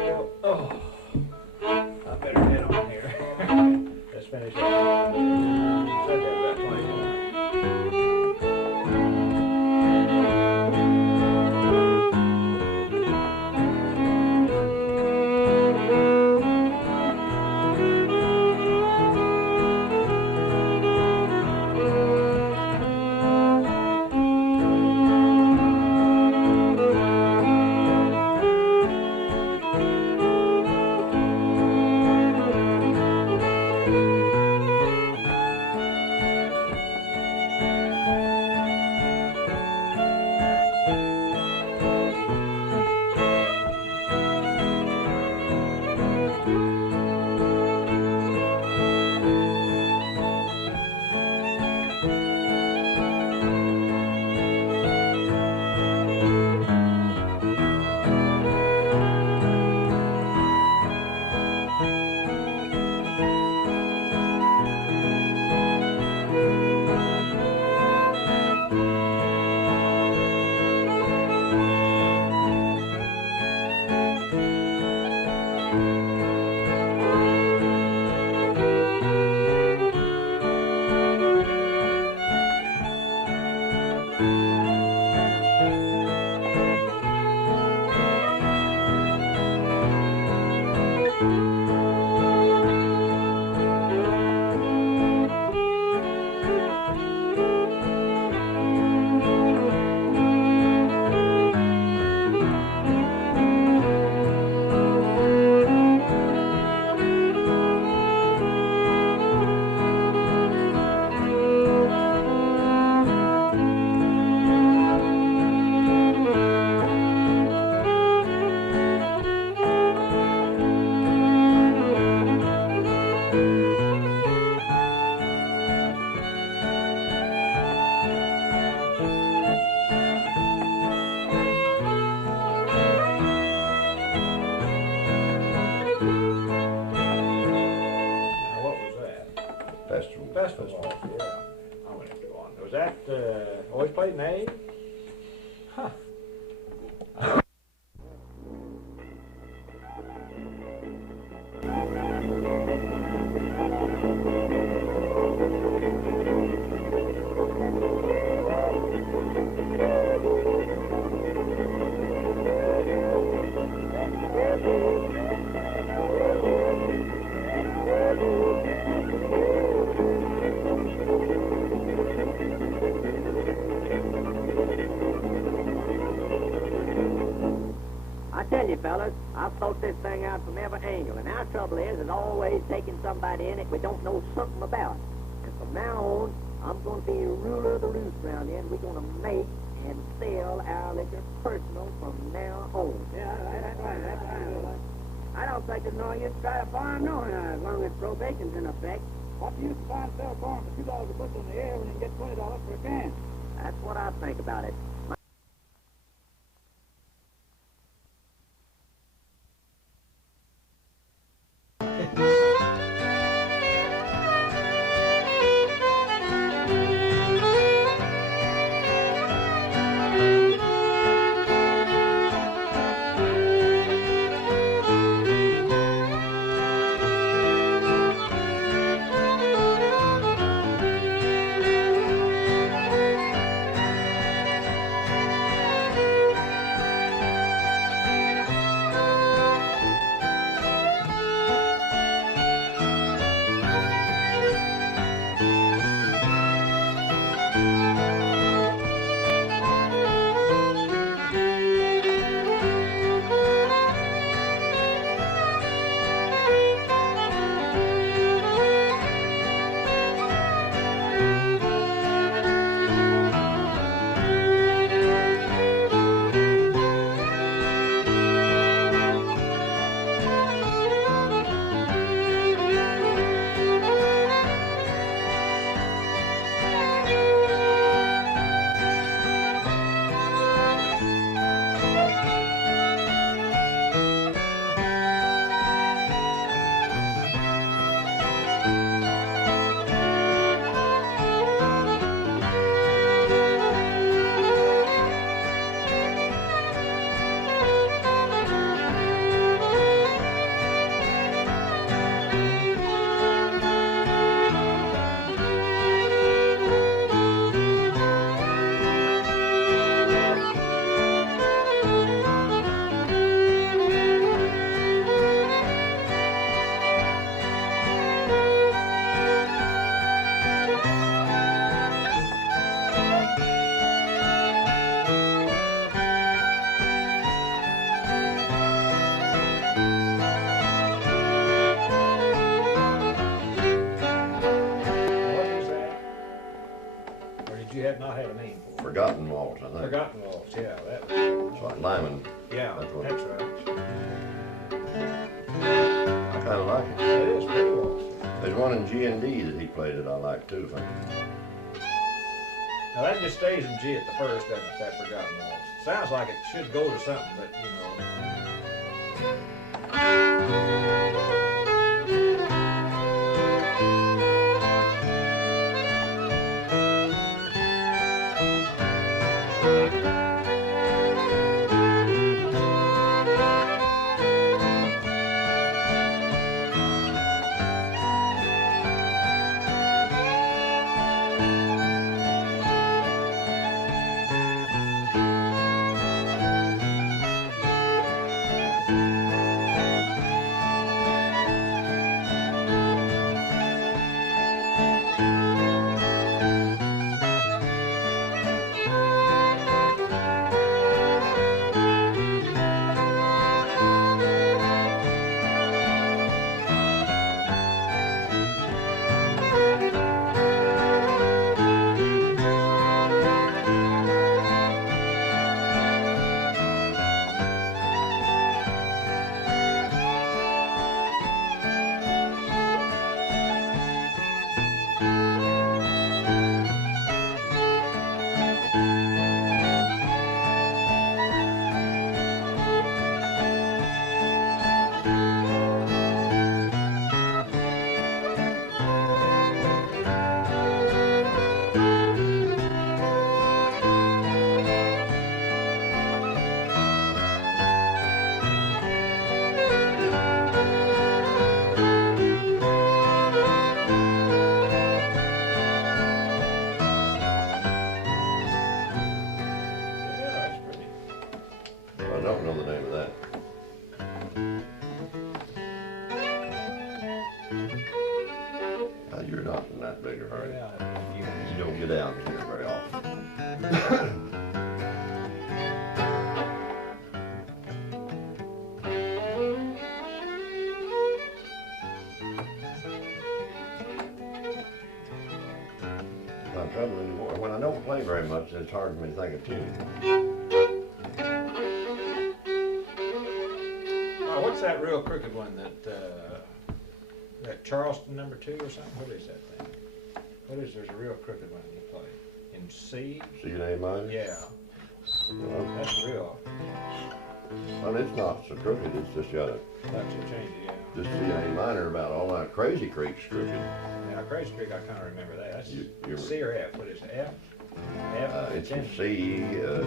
Well, oh, I better head on here. Let's finish up. Said that about 20 more. Festival, yeah. I went into one. Was that always played in A? Huh. Fellas, I've thought this thing out from every angle, and our trouble is always taking somebody in it we don't know something about. And from now on, I'm going to be ruler of the roost around here, and we're going to make and sell our liquor personal from now on. Yeah, that's right. I don't think there's no use to try to farm no as long as probation's in effect. What do you find sell corn for $2 a bushel in the air when you can get $20 for a can? That's what I think about it. Yeah, that. It's like Lyman. Yeah, That's what- that's right. I kind of like it. It is pretty waltz. There's one in G&D that he played that I like too. Now that just stays in G at the first, doesn't it, that forgotten waltz? Sounds like it should go to something, but you know. You're not in that big a hurry. Yeah, You don't get down here very often. Not trouble anymore. When I don't play very much, it's hard for me to think of tune. What's that real crooked one that that Charleston #2 or something? What is that thing? What is? There's a real crooked one you play in C. C and A minor? Yeah, Well, that's real. well, it's not so crooked. It's just got a That's a change. Yeah. just C and A minor about all that Crazy Creek's crooked. Now Crazy Creek, I kind of remember that. That's You're- C or F. What is it? F? F. It's a C,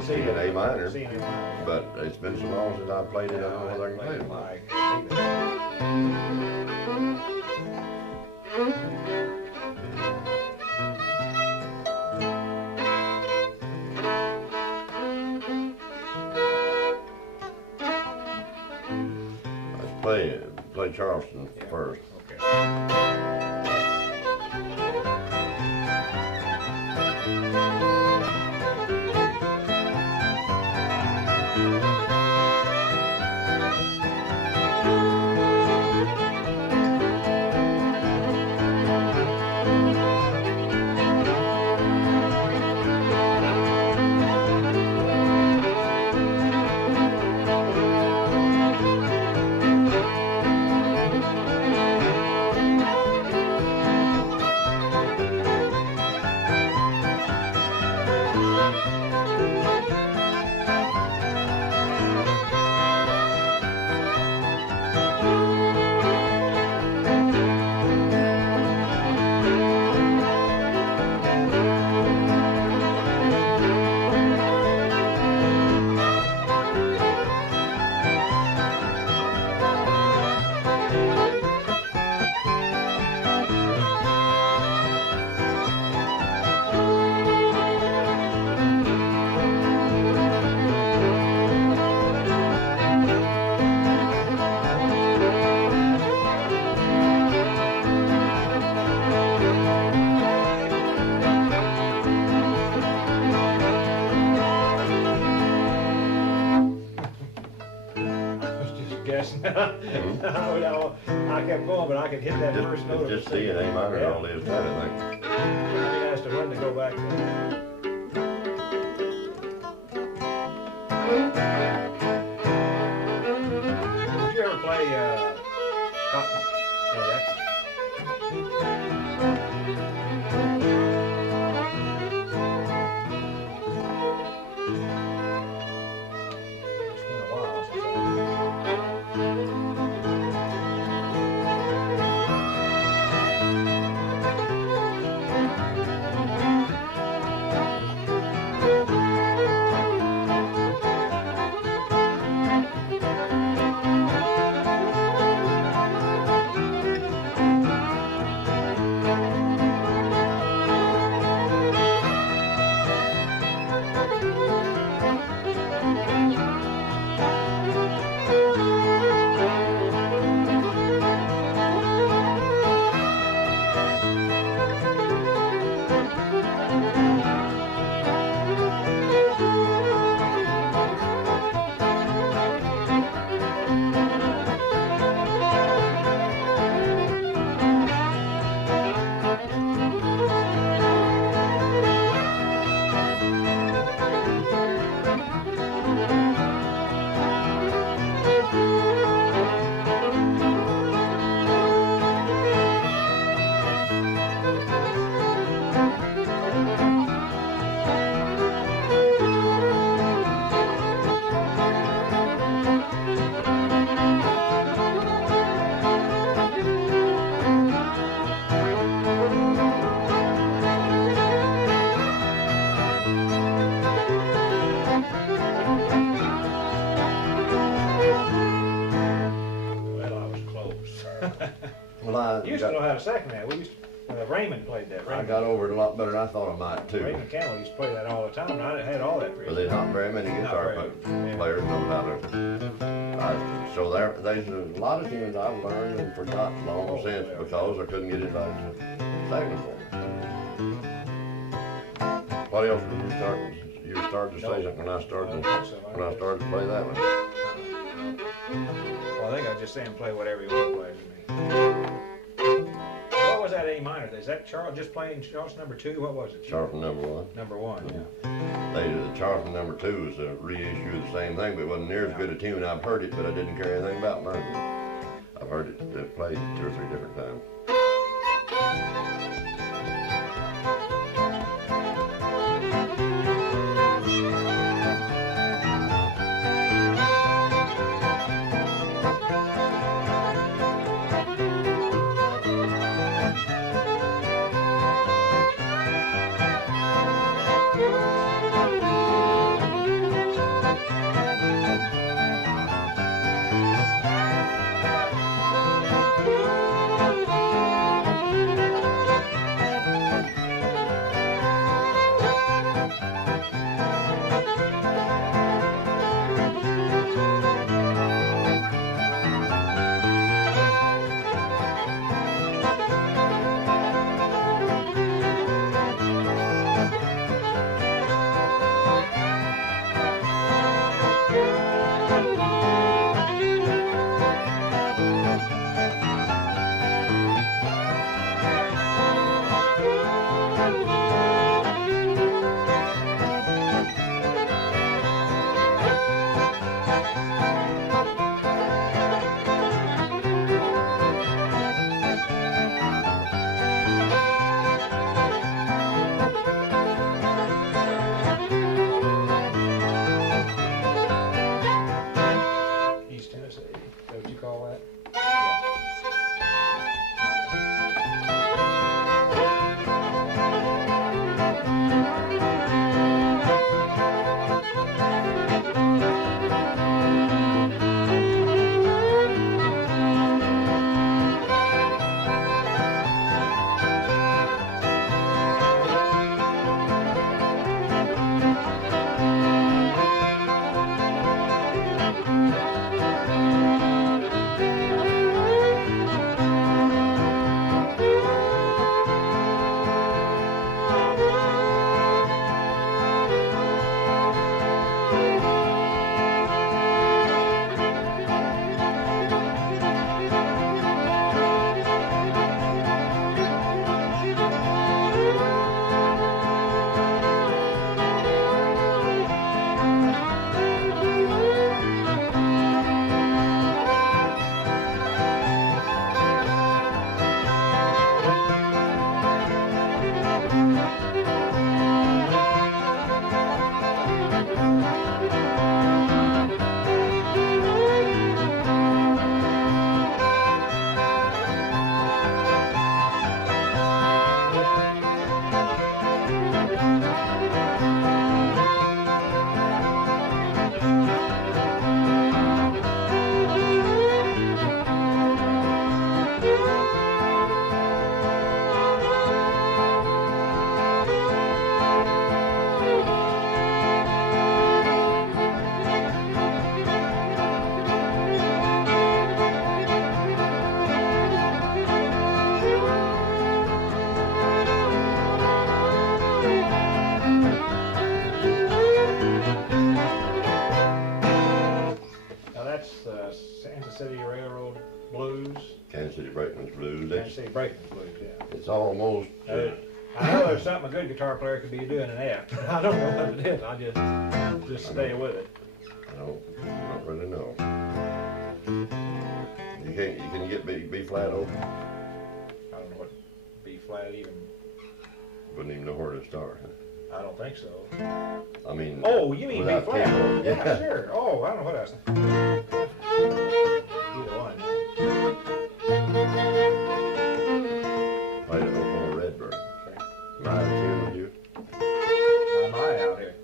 C and A minor, C and A minor. but it's been so long since I've played it. I don't know whether I can play it. Let's play Charleston Yeah. first. Okay. I kept going, but I could hit that first note. Just C and A minor, Yeah. all it is that, I think. I asked her when to go back. used to know how to second that. We used to, Raymond played that. I Raymond, got over it a lot better than I thought I might too. Raymond Campbell used to play that all the time, and I had all that for But you. there's not very many guitar very many. players know how to. So there's a lot of tunes I've learned and forgot long since because I couldn't get anybody to sing them for me. What else did you start? You started to say something when I started to play that one. Well, I think I was just saying play whatever you want to play to me. What was that A minor? Is that Charles just playing Charles number 2? What was it? Charleston number 1. Number 1, yeah. The Charleston number 2 is a reissue of the same thing, but it wasn't near as good a tune. I've heard it, but I didn't care anything about learning it. I've heard it played 2 or 3 different times. City Railroad Blues. Kansas City Brakeman's Blues. Kansas City Brakeman's Blues, yeah. It's almost. I know there's something a good guitar player could be doing in that. I don't know what it is. I just stay with it. I don't really know. You can get B flat open. I don't know what B flat even. Wouldn't even know where to start. I don't think so. I mean. Oh, you mean B without flat? keyboard, Yeah, sure. Oh, I don't know what else. Either one. Played it Oklahoma Redbird. Okay. Am I out of tune with you? Am I out here?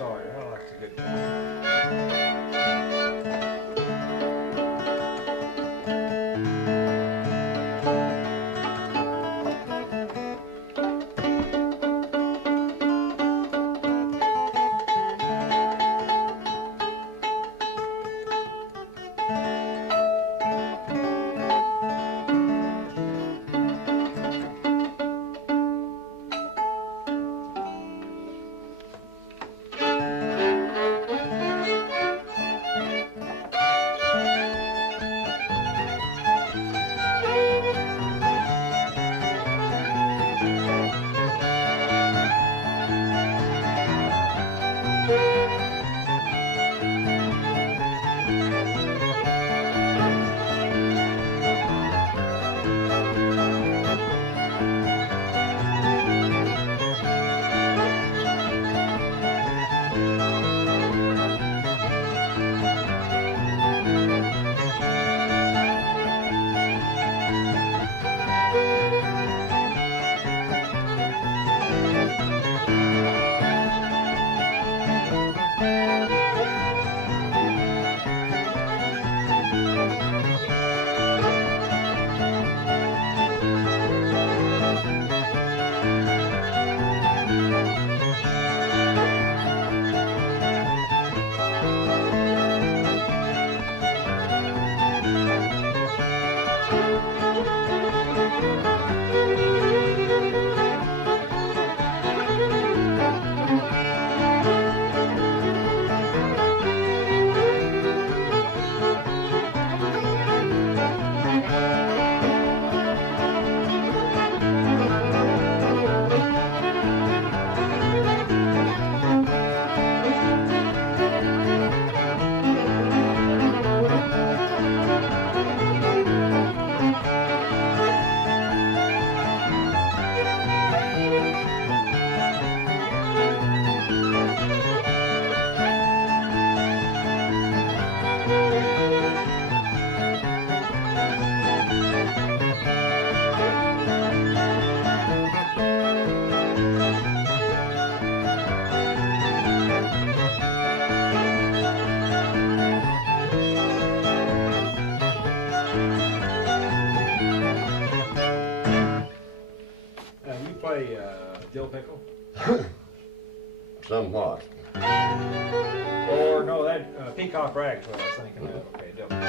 Sawyer. Oh, that's a good one. Dill pickle? Somewhat. Or no, that peacock rag's what I was thinking of. Okay, dill pickle.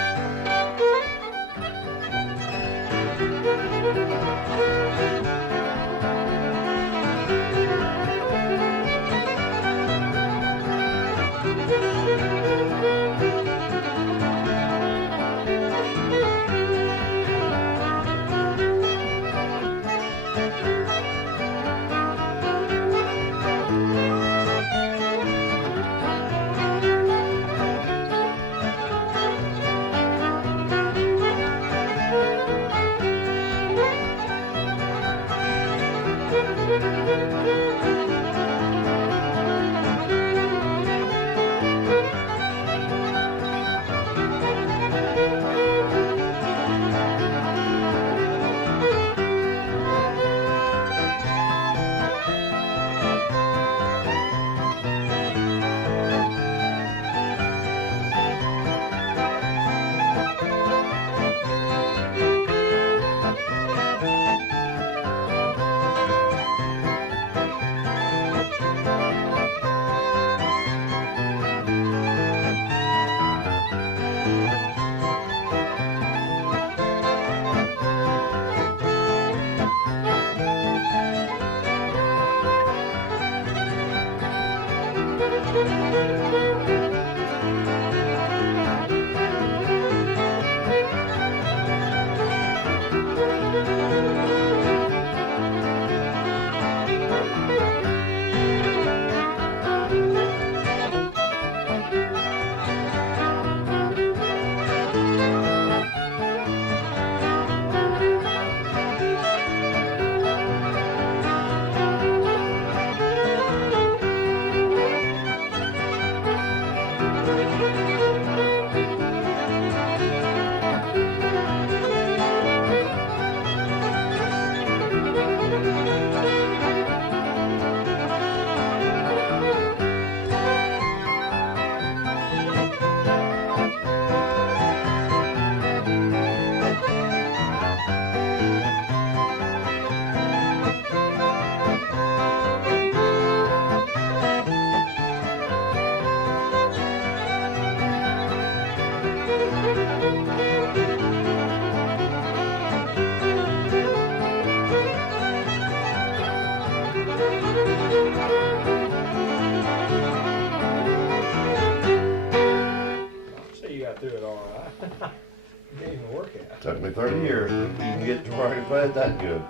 Gave him a workout. Took me 30 years to even get to where I could play it that good.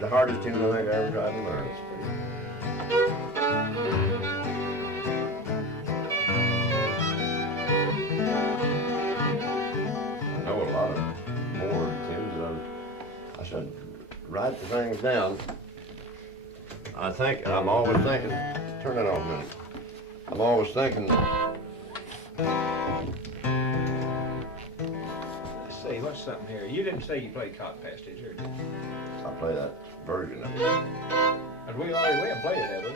The hardest tune I think I ever tried to learn. I know a lot of more tunes. I should write the things down. I'm always thinking, turn it on a minute. I'm always thinking, Let's see, what's something here? You didn't say you played Cotton Patch, did you? I play that version of it. And we haven't played it, have we?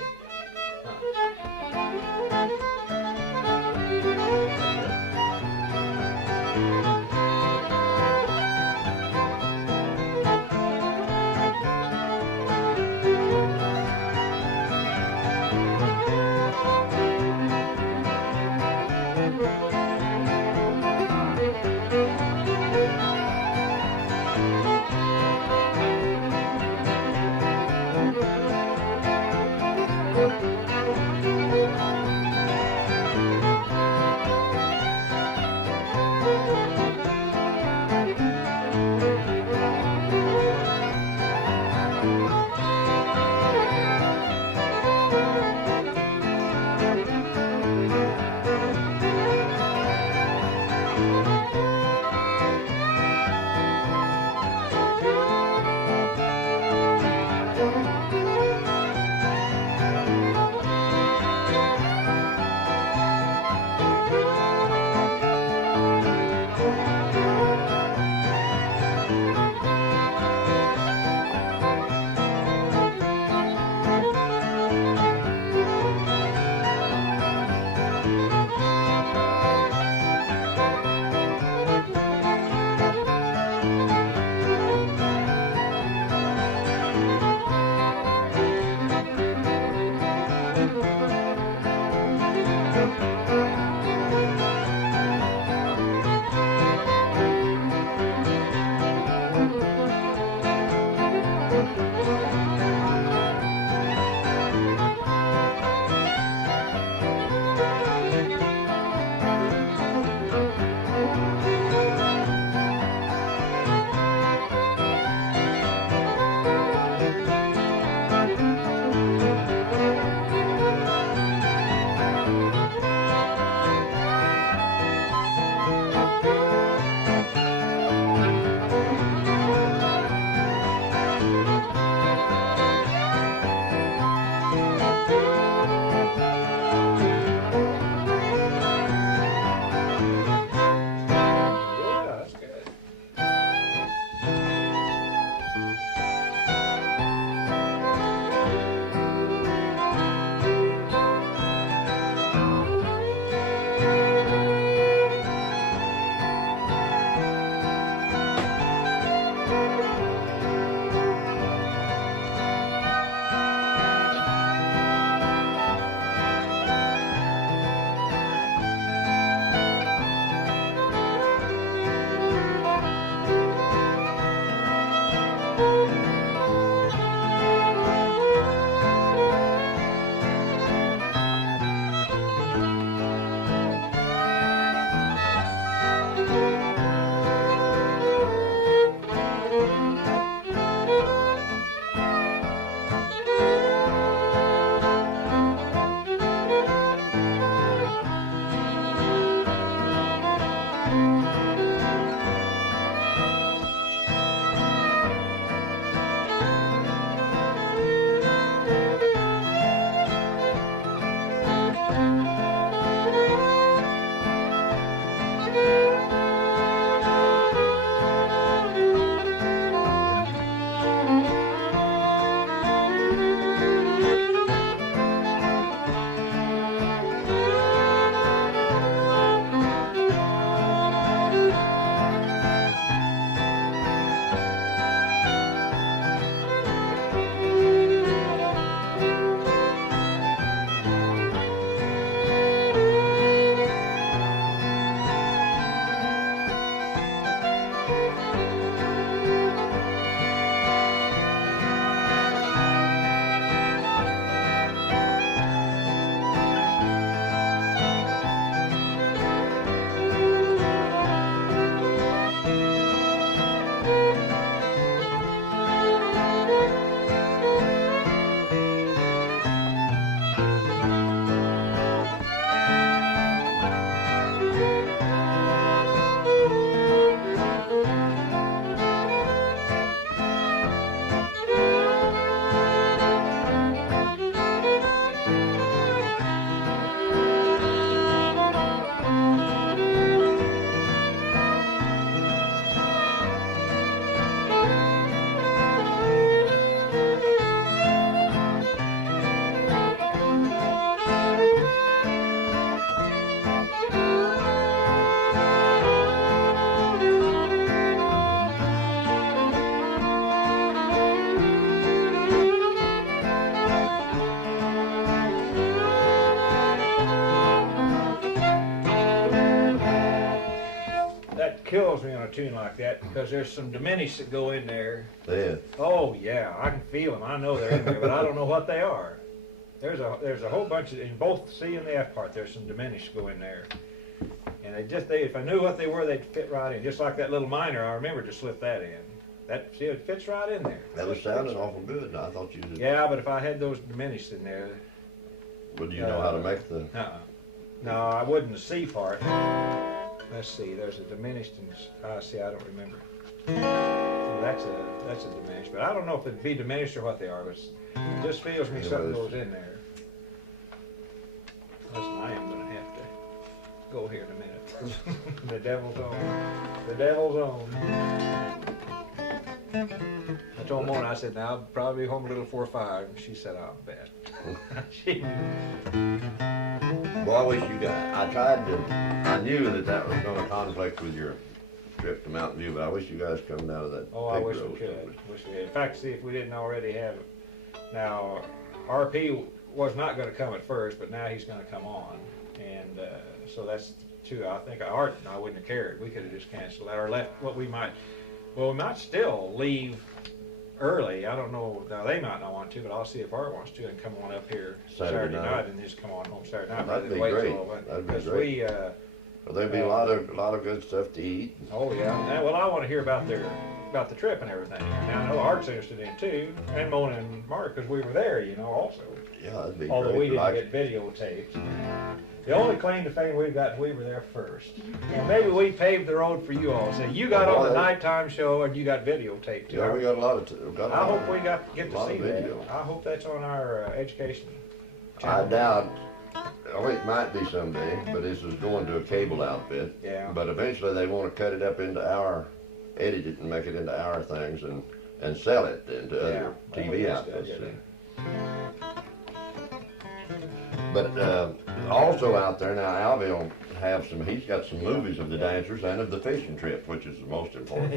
kills me on a tune like that because there's some diminished that go in there. Yeah. Oh yeah, I can feel them. I know they're in there, but I don't know what they are. There's a whole bunch of, in both the C and the F part, there's some diminished go in there. And if I knew what they were, they'd fit right in. Just like that little minor, I remember to slip that in. See, it fits right in there. That was sounding awful good. And I thought you did. Yeah, but if I had those diminished in there. Would you know how to make the? No, I wouldn't the C part. Let's see, there's a diminished and, see, I don't remember. So that's a diminished, but I don't know if it'd be diminished or what they are, but it just feels me something goes in there. Listen, I am gonna have to go here in a minute. The devil's on. The devil's on. I told Mona, I said, now I'll probably be home a little 4 or 5, and she said, I'll bet. She knew. Well, I wish you guys, I knew that was gonna conflict with your trip to Mountain View, but I wish you guys come down to that. Oh, I pig wish we roast. could. Wish we had. In fact, see if we didn't already have it. Now, RP was not gonna come at first, but now he's gonna come on. And so that's two. I think Art and I wouldn't have cared. We could have just canceled that or left what we might still leave early. I don't know, now they might not want to, but I'll see if Art wants to and come on up here Saturday night and just come on home Saturday night. That'd be Wait great. till- That'd be because great. we, Well, there'd be a lot of good stuff to eat. oh yeah, well I want to hear about the trip and everything. Now I know Art's interested in it too, and Mona and Mark, because we were there, also. Yeah, that'd be Although we great. didn't get videotapes. The only claim to fame we've got, we were there first. And maybe we paved the road for you all. So you got on the nighttime show and you got videotaped too. Yeah, we got a lot of. I hope we get a to lot see of that. video. I hope that's on our education I channel. doubt. Oh, it might be someday, but this is going to a cable outfit. Yeah. But eventually they want to cut it up into edit it and make it into our things and sell it into other TV outfits. But also out there now, Alvy will have he's got some movies of the dancers and of the fishing trip, which is the most important.